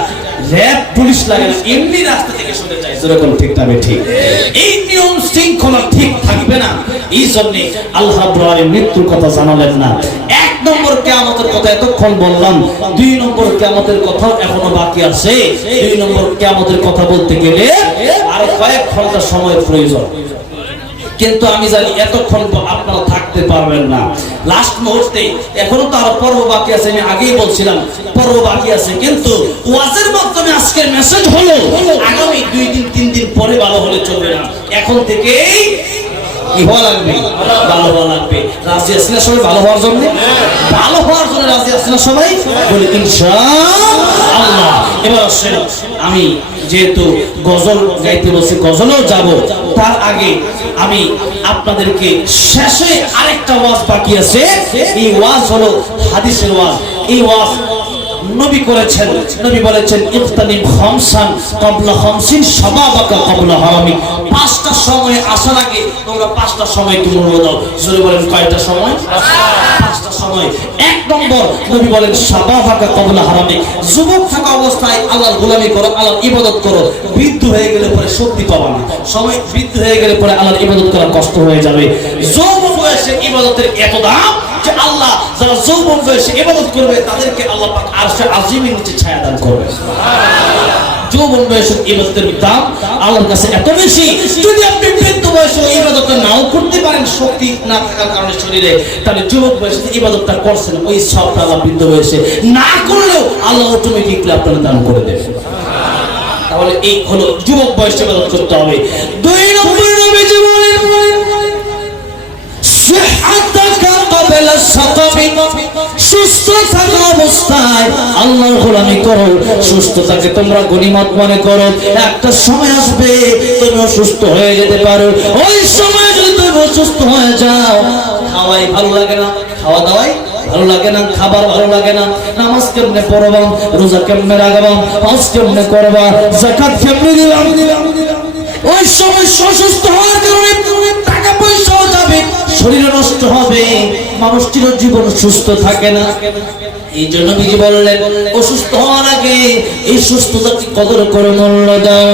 র্যাব, পুলিশ লাগে না, এমনি রাস্তা থেকে সরে যায়। যেরকম ঠিক না ঠিক, এই নিয়ম শৃঙ্খলা ঠিক থাকবে না। এই জন্য আল্লাহ রাব্বুল আলামিন মৃত্যুর কথা জানালেন না। 1 নম্বর কিয়ামতের কথা এতক্ষণ বললাম, 2 নম্বর কিয়ামতের কথা এখনো বাকি আছে। 2 নম্বর কিয়ামতের কথা বলতে গেলে আরো কয়েক ঘন্টা সময় প্রয়োজন, কিন্তু আমি জানি এতক্ষণ আপনারা থাকতে পারবেন না। লাস্ট মুহূর্তে এখনো তো আরো পর্ব বাকি আছে, আমি আগেই বলছিলাম পর্ব বাকি আছে। কিন্তু ওয়াজের মাধ্যমে আজকের মেসেজ হলো আগামী 2 দিন 3 দিন পরে ভালো হলে চলবে না, এখন থেকেই কি হওয়া লাগবে? ভালো হওয়া লাগবে। রাজি আছেন সবাই ভালো হওয়ার জন্য? ভালো হওয়ার জন্য রাজি আছেন সবাই? বলি ইনশাআল্লাহ। এবার আসেন, আমি যেহেতু গজল গাইতে বসে গজলও যাব, তার আগে আমি আপনাদেরকে শেষে আরেকটা ওয়াজ বাকি আছে। এই ওয়াজ হলো হাদিসের ওয়াজ। এই ওয়াজ নবী করেছেন। নবী বলেছেন ইফতানিম খামসান ক্বাবলা খামসিন শাবাবাকা ক্বাবলা হারামি। পাঁচটা সময় আসার আগে তোমরা পাঁচটা সময়কে মূল্য দাও। জোরে বলেন কয়টা সময়? পাঁচটা সময়। এক নম্বর নবী বলেন শাবাবাকা ক্বাবলা হারামি। যুবক থাকা অবস্থায় আল্লাহর গোলামি করো, আল্লাহর ইবাদত করো। বৃদ্ধ হয়ে গেলে পরে শক্তি পাবা না। সময় বৃদ্ধ হয়ে গেলে পরে আল্লাহর ইবাদত করা কষ্ট হয়ে যাবে। যৌবন বয়সে ইবাদতের এত দাম যে আল্লাহ যারা যৌবন বয়সে ইবাদত করবে তাদেরকে আল্লাহ পাক আরশে আজিমের নিচে ছায়া দান করবে। যৌবন বয়সের ইবাদতের দাম আল্লাহর কাছে এত বেশি। যদি আপনি বৃদ্ধ বয়সে ইবাদত নাও করতে পারেন, শক্তি না থাকার কারণে শরীরে, তাহলে যুবক বয়সে ইবাদতটা করছেন ওই সবটা আল্লাহ বৃদ্ধ বয়সে না করলেও আল্লাহ অটোমেটিকলি আপনার দান করে দেবে। তাহলে এই হলো যুবক বয়সে ইবাদত করতে হবে। দুই নম্বর নবীজি বলেন সিহহাতাকা ক্বাবলা সাকামি। সুস্থ থাকা অবস্থায় আল্লাহর গোলামি করো, সুস্থতাকে তোমরা গনিমত মনে করো। একটা সময় আসবে তুমি অসুস্থ হয়ে যেতে পারো। ওই সময় যদি তুমি অসুস্থ হয়ে যাও, খাওয়াই ভালো লাগে না, খাওয়া দাওয়াই ভালো লাগে না, খাবার ভালো লাগে না, নামাজ কেমনে পড়বাম, রোজা কেমনে রাখবাম, হজ কেমনে করবা, যাকাত কেমনে দিলাম। ওই সময় অসুস্থ হওয়ার কারণে টাকা পয়সাও যাবে, শরীর নষ্ট হবে, মানুষ চিরজীবন সুস্থ থাকে না। এই জন্য নবীজি বললেন অসুস্থ হওয়ার আগে এই সুস্থতাকে কদর করে মূল্য দাও।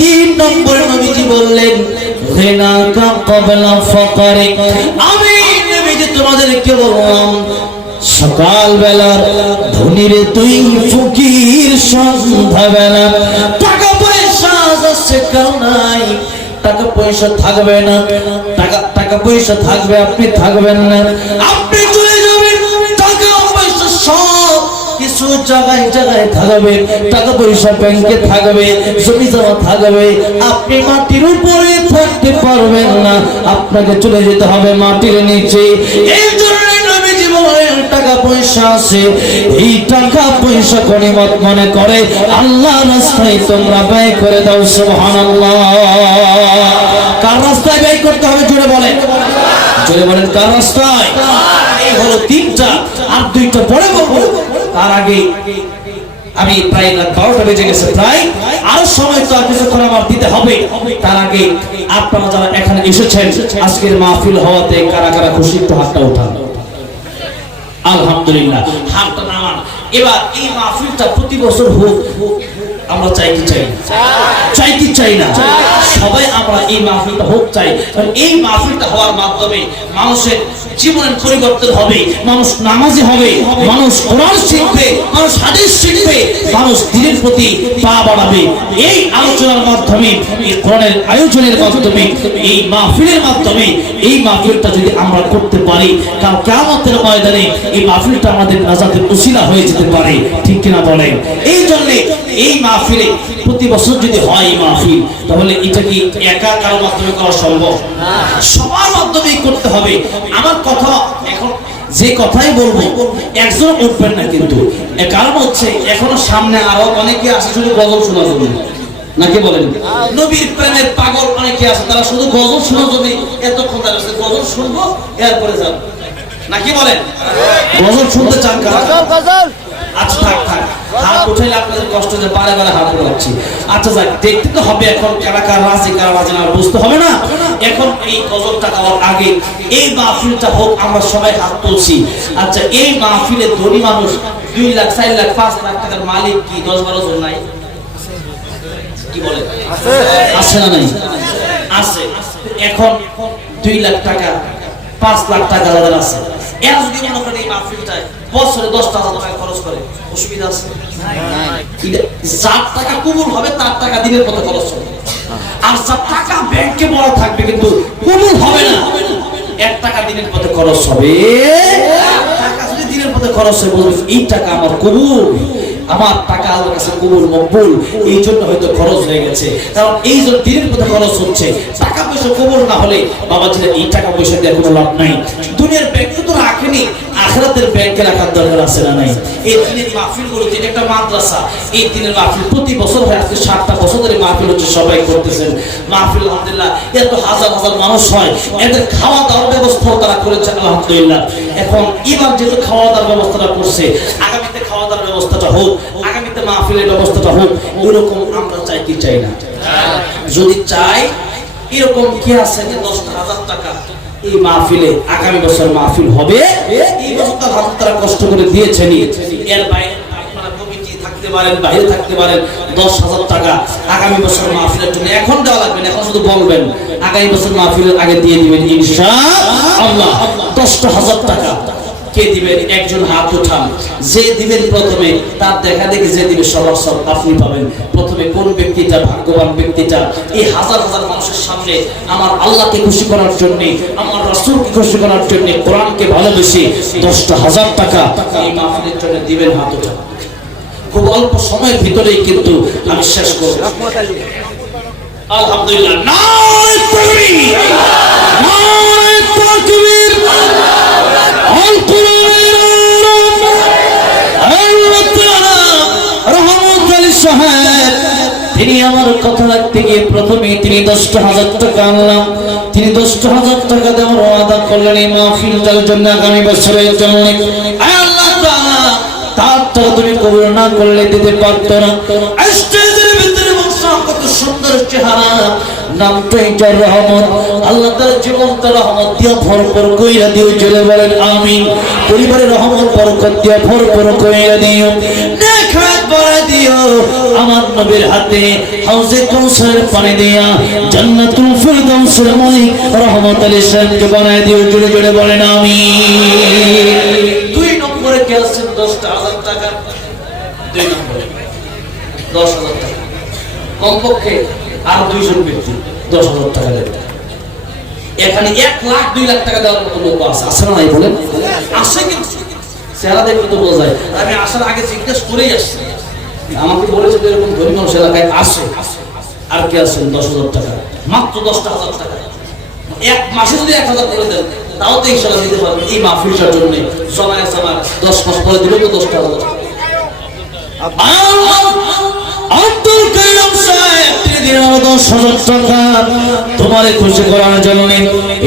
তিন নম্বরে নবীজি বললেন গিনাকা ক্বাবলা ফাকরি। আমি নবীজি তোমাদেরকে বললাম সকালবেলা ধনীর তুই ফকির, সন্ধ্যাবেলা টাকা পয়সা যাচ্ছে কেউ নাই, টাকা পয়সা থাকবে না, টাকা পয়সা থাকবে আপনি থাকবেন না, আপনি চলে যাবেন, টাকা পয়সা সব কিছু জায়গায় জায়গায় থাকবে, টাকা পয়সা ব্যাংকে থাকবে, জমি জমা থাকবে, আপনি মাটির উপরে থাকতে পারবেন না, আপনাকে চলে যেতে হবে মাটির নিচে। এই জন্য নবীজি বলেন টাকা পয়সা আছে, এই টাকা পয়সা গনিমত মনে করে আল্লাহর রাস্তায় তোমরা ব্যয় করে দাও। সুবহানাল্লাহ। কার রাস্তায় ব্যয় করতে হবে জোরে বলেন, জোরে বলেন কার রাস্তায়? এই হলো তিনটা, আর দুইটা পরে বলবো। তার আগে আমি প্রায় 12টা বেজে গেছে, প্রায় আরো সময় তো কিছুক্ষণ আমার দিতে হবে। তার আগে আপনারা যারা এখানে এসেছেন আজকের মাহফিল হওয়াতে কারা কারা খুশি একটু হাতটা উঠান। আলহামদুলিল্লাহ, হাতটা নামান। এবার এই মাহফিলটা প্রতি বছর হোক, আমরা চাই কি চাই? চাই কি চাই না? সবাই আমরা এই মাহফিলটা হোক চাই। এই মাহফিলটা হওয়ার মাধ্যমে মানুষের জীবনের পরিবর্তন হবে, মানুষ নামাজি হবে, মানুষ কোরআন শিখবে, মানুষ হাদিস শিখবে, মানুষ দ্বীনের প্রতি পা বাড়াবে। এই আলোচনার মাধ্যমে, এই কোরআনের আয়োজনের মাধ্যমে, এই মাহফিলের মাধ্যমে এই মাহফিলটা যদি আমরা করতে পারি, কারণ কিয়ামতের ময়দানে এই মাহফিলটা আমাদের নাজাতের উসিলা হয়ে যেতে পারে, ঠিক কিনা বলেন? এই জন্য এই মাহফিলে প্রতি বছর যদি হয় এই মাহফিল, তাহলে এটা কি একা কারো মাধ্যমে করা সম্ভব? সবার মাধ্যমেই করতে হবে। আমার কথা এখন যে কথাই বলবো একজন উঠবেন না, কিন্তু কারণ হচ্ছে এখনো সামনে আরো অনেকে আছে শুধু গজল শোনার জন্য, নাকি বলেন? নবীর প্রেমের পাগল অনেকে আছে, তারা শুধু গজল শোনার জন্য এতক্ষণ দাঁড়িয়েছে, গজল শুনবো এরপরে যাবো, নাকি বলেন? গজল শুনতে চান কারা? আচ্ছা থাক থাক, হাত উঠাইলে আপনাদের কষ্ট যে বারে বারে হাত উঠাচ্ছি। আচ্ছা যাক, দেখতে তো হবে এখন কারা কারা রাজি কারা রাজি না, বুঝতে হবে না? এখন এই গজলটা গাওয়ার আগে এই মাহফিলটা হোক, আমরা সবাই হাত তুলছি। আচ্ছা, এই মাহফিলে ধনী মানুষ 2 লাখ 4 লাখ 5 লাখ টাকার মালিক কি 10-12 জন নাই? কি বলে আছে না নাই? আছে। এখন 2 লাখ টাকা 5 লাখ টাকা যাদের আছে, এরা যদি মনে করেন এই মাহফিলটায় বছরে 10,000 টাকা খরচ করে, অসুবিধা আছে? যার টাকা কবুল হবে তার টাকা দিনের পথে খরচ হবে, আর যার টাকা ব্যাংকে বড় থাকবে কিন্তু কবুল হবে না, 1 টাকা দিনের পথে খরচ হবে। টাকা যদি দিনের পথে খরচ হয়, বলবে এই টাকা আমার কবুল, আমার টাকা আল্লাহর কাছে কবুল মকবুল, এই জন্য হয়তো খরচ হয়ে গেছে। কারণ এই যে দিনের পথে খরচ হচ্ছে, টাকা পয়সা কবুল না হলে বাবাজিরা এই টাকা পয়সা দিয়ে কোনো লাভ নাই। দুনিয়ার ব্যাংকে তো রাখেনি, আখিরাতের ব্যাংকে রাখার দরকার আছে না নাই? এই দিনের মাহফিলগুলো যেটা একটা মাদ্রাসা, এই দিনের মাহফিল প্রতি বছর হয়, আজকে 7টা বছর ধরে মাহফিল হচ্ছে, সবাই করতেছেন মাহফিল। আলহামদুলিল্লাহ, এত হাজার হাজার মানুষ হয়, এদের খাওয়া দাওয়ার ব্যবস্থাও তারা করেছেন আলহামদুলিল্লাহ। এখন এবার যেহেতু খাওয়া দাওয়ার ব্যবস্থাটা করছে, আগামীতে খাওয়া দাওয়ার ব্যবস্থাটা হোক, আগামীতে মাহফিলের ব্যবস্থাটা হোক, এরকম আমরা চাই কি চাই না? যদি চাই, এরকম কি আছে যে 10,000 টাকা এই মাহফিলে আগামী বছর মাহফিল হবে, এই বছর তারা কষ্ট করে দিয়েছেন, এর বাইরে আপনারা কমিটি থাকতে পারেন, বাইরে থাকতে পারেন, 10,000 টাকা আগামী বছর মাহফিলের জন্য এখন দেওয়া লাগবে না, এখন শুধু বলবেন আগামী বছর মাহফিলের আগে দিয়ে দিবেন ইনশাআল্লাহ। 10,000 টাকা কে দিবেন? একজন হাত উঠান। যে দিবেন প্রথমে, তার দেখা দেখি যে দিবে সবার সব আপনি পাবেন। প্রথমে কোন ব্যক্তিটা ভাগ্যবান ব্যক্তিটা এই হাজার হাজার মানুষের সামনে আমার আল্লাহকে খুশি করার জন্য, আমার রাসূলকে খুশি করার জন্য, কোরআনকে ভালোবেসে 10,000 টাকা এই মাহফিলের জন্য দিবেন, হাত উঠান। খুব অল্প সময়ের ভিতরেই কিন্তু আমি শেষ করব। আলহামদুলিল্লাহ, নারে তাকবীর, নারে তাকবীর। তিনি আমার কথা রাখতে গিয়ে প্রথমে তিনি 10,000 টাকা আনলাম, তিনি 10,000 টাকা দেওয়ার ওয়াদা করলেন এই মাহফিলটার জন্য, আগামী বছরের জন্য। আল্লাহ তাআলা তার টাকা তুমি কবুল না করলে দিতে পারতো না। স্টেজের ভিতরে বসা কত সুন্দর চেহারা, নামটা এটা রহমত। আল্লাহ তার জীবনটা রহমত দিয়ে ভরপুর কইরা দিও, জোরে বলেন আমিন। পরিবারের রহমত বরকত দিয়ে ভরপুর কইরা দিও, নেখাত বাড়ায় দিও। আমার নবীর হাতে হাউজে কাউসারের পানি দিয়া জান্নাতুল ফিরদাউসের মালিক রহমত আলী সাহেবকে বানায় দিও, জোরে জোরে বলেন আমিন। 2 নম্বরে কে আছেন? 10,000 টাকা। 2 নম্বরে 10,000 টাকা, কমপক্ষে আর 2জন ব্যক্তি 10,000 টাকা দেবে। এখানে 1 লাখ 2 লাখ টাকা দেওয়ার মতো লোক আছে, আছে না? নাই বলেন, আছে। কিন্তু চেহারা দেখলে তো বোঝা যায়। আমি আসার আগে জিজ্ঞেস করেই আসছি, আমাকে বলেছে যে এরকম ধনী মানুষ এলাকায় আসে। আর কে আছেন? 10,000 টাকা, মাত্র 10,000 টাকা। এক মাসে যদি 1,000 করে দেন, তাও তো ইনশাআল্লাহ দিতে পারবেন এই মাহফিলটার জন্য। সময় আছে আমার, 10 মাস পরে দিলে তো 10,000 টাকা। আব্দুল কাইয়ুম সাহেব তিনি দিলেন 10,000 টাকা তোমারে খুশি করার জন্য।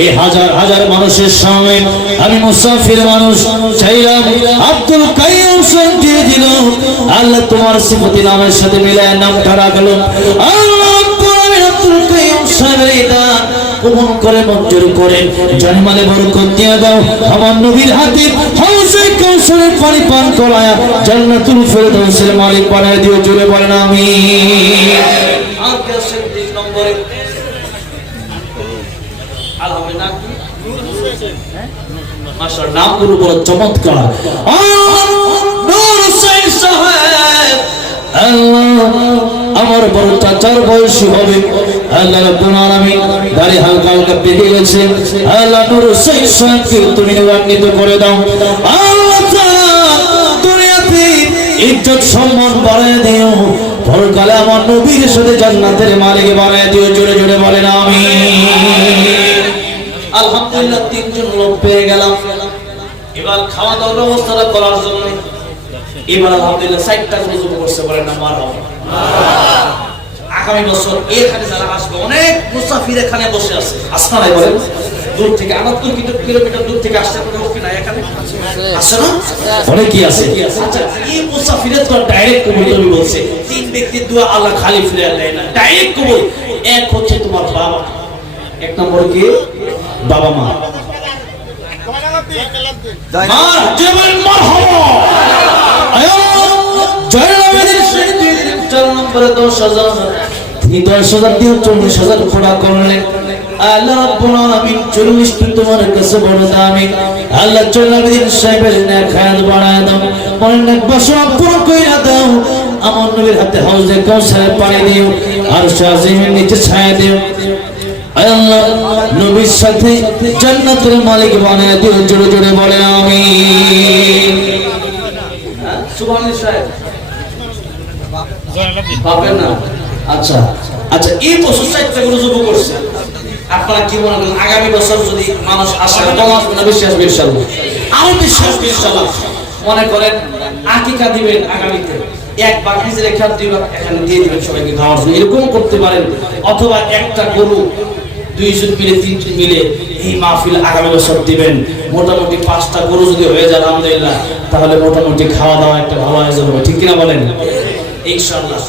এই হাজার হাজার মানুষের সামনে আমি মুসাফির মানুষ চাইলাম, আব্দুল কাইয়ুম সাহেব দিয়ে দিল। আল্লাহ তোমার সিফতি নামের সাথে মিলায় নামটা রাখলো। আল্লাহ আব্দুল কাইয়ুম সাহেবের এই দান কবুল করে মঞ্জুর করে জানমালে বরকত দিয়ে দাও। আমার নবীর হাতে হাউজে কাউসারের পানি পান করায়া জান্নাতুল ফিরদাউসের মালিক বানায় দিও, জোরে বলেন আমিন। আর কে আছেন 3 নম্বরে? আলহামদুলিল্লাহ, মাশাআল্লাহ, নামগুলো বড় চমৎকার। নূর হোসেন সাহেব, আল্লাহ আমার বড় চাচার বয়সী হবে। আল্লাহ রাব্বুল আলামিন দাড়ি হালকা হালকা পেকে গেছে। আল্লাহ নূর হোসেন সাহেবকে তুমি নির্বাচিত করে দাও। আল্লাহ তাআলা দুনিয়াতে ইজ্জত সম্মান বাড়ায় দিও, পরকালে আমার নবীর সাথে জান্নাতের মালিক বানায় দিও, জোরে জোরে বলেন আমিন। আলহামদুলিল্লাহ, 3 জন লোক পেয়ে গেলাম। এবার খাওয়া দাওয়ার ব্যবস্থাটা করার জন্য এবার আলহামদুলিল্লাহ 60টা রুজু করতে পারেন না, মারহাবা। আগামী বছর এখানে যারা আসবে, অনেক মুসাফির এখানে বসে আছে, আসনা নাই বলেন, দূর থেকে 68 কিলোমিটার দূর থেকে আসছে। লোক কি না এখানে আসে না? অনেকই আছে। আচ্ছা, এই মুসাফিরের তো ডাইরেক্ট কবুল তুমি বলছে, 3 ব্যক্তির দোয়া আল্লাহ খালি ফিরে দেয় না, ডাইরেক্ট কবুল। এক হচ্ছে তোমার বাবা, 1 নম্বর কি? বাবা মা। নম্বরে 10,000, 10,000 দিয়ে 40,000 পুরা করলেন। আল্লাহ রাব্বুল আলামিন 40টি তোমার কাছে বড় দামি। আল্লাহ চল্লাবিন সাহেবের নেক হায়াত বাড়ায় দাও, মনের নেক বাসনা পূরণ কইরা দাও। আমার নবীর হাতে হাউজে কাউসারের পানি দিও, আর শাজিমের নিচে ছায়া দিও। আল্লাহ নবীর সাথে জান্নাতের মালিক বানায় দিও, জোরে জোরে বলে আমিন। সুবহানাল্লাহ সাহেব পাবেন না? আচ্ছা আচ্ছা, এই বছর 4টা করে যুব করছে। আপনারা কি মনে করেন আগামী বছর যদি মানুষ আসে, কম আসবে না বেশি আসবে? ইনশাআল্লাহ, আরো বেশি আসবে ইনশাআল্লাহ। মনে করেন আকিকা দিবেন আগামীতে, 1 ভাগ নিজের খাত দিবেন, এখানে দিয়ে দিবেন সবাইকে খাওয়ার জন্য, এরকম করতে পারেন। অথবা একটা গরু দুইজন মিলে তিনজন মিলে এই মাহফিল আগামী বছর দিবেন। মোটামুটি 5টা গরু যদি হয়ে যায় আলহামদুলিল্লাহ, তাহলে মোটামুটি খাওয়া দাওয়া একটা ভালো হয়ে যাবে, ঠিক কিনা বলেন? ইনশাআল্লাহ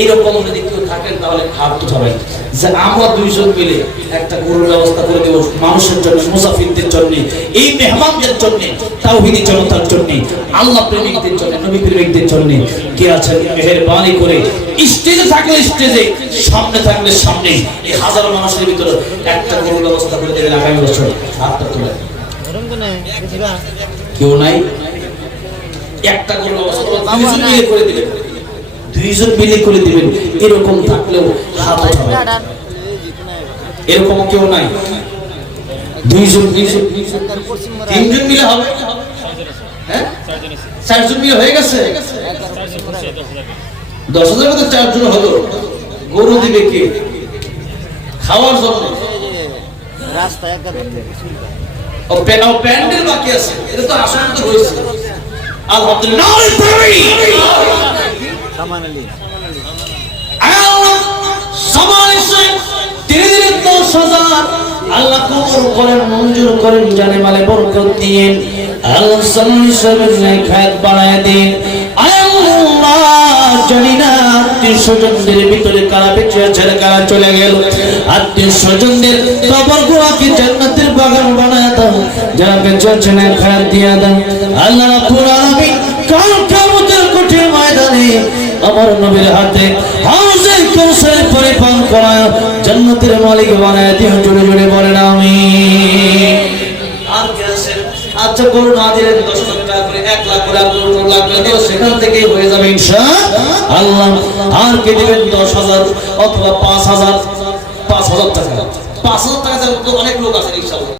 এরকম যদি কেউ থাকেন তাহলে হাত উঠাবেন যে আমরা দুইজন মিলে একটা গরুর ব্যবস্থা করে দেব মানুষের জন্য, মুসাফিরদের জন্য, এই মেহমানদের জন্য, তাওহীদি জনতার জন্য, আল্লাহ প্রেমিকদের জন্য, নবী প্রেমিকদের জন্য। কে আছেন মেহেরবানি করে স্টেজে থাকলে স্টেজে, সামনে থাকলে সামনে, এই হাজারো মানুষের ভিতরে একটা গরুর ব্যবস্থা করে দেবেন আগামী বছর? হাতটা তুলে। কেউ নাই? একটা গরুর ব্যবস্থা দুইজন মিলে করে দিবেন, দুইজন মিলে করে দিবেন। এরকম থাকলেও হাত উঠাবেন। এরকম কেউ নাই? দুইজন মিলে, তিনজন মিলে হবে? হ্যাঁ, 4জন মিলে হয়ে গেছে। 10,000 কত 4জন হলো। গরু দিবে কে? খাওয়ার জন্য। রাস্তায় ও প্যান্ডেল বাকি আছে, এটা তো আসার তো হয়েছে। আলহামদুলিল্লাহ আল্লাহ কবুল করেন, মঞ্জুর করেন, জানে মালে বরকত দিন। আল্লাহ সাল্লাল্লাহু খায়াত বাড়ায় দিন। আল্লাহ জানি না আত্মীয় স্বজনদের ভিতরে কারা বেঁচে আছে, কারা চলে গেল। আত্মীয় স্বজনদের কবর গুলোকে জান্নাতের বাগান বানায় দাও, যারা বেঁচে আছে না খায়াত দিয়া দাও। আল্লাহ রাব্বুল আলামিন কাল কিয়ামতের কঠিন ময়দানে আমার নবীর হাতে হাউজে কাউসার পরিপান করা জান্নাতের মালিক বানায় দিও। জোরে জোরে বলেন আমিন। আর কে আছে? আচ্ছা গরু না দিলে 10,000 টাকা করে, 1 লাখ করে, 2 লাখ করে দিও, সেখান থেকেই হয়ে যাবে ইনশাআল্লাহ। আর কে দিবেন 10,000 অথবা 5,000 টাকা? 5,000 টাকা তো অনেক লোক আছে ইনশাআল্লাহ।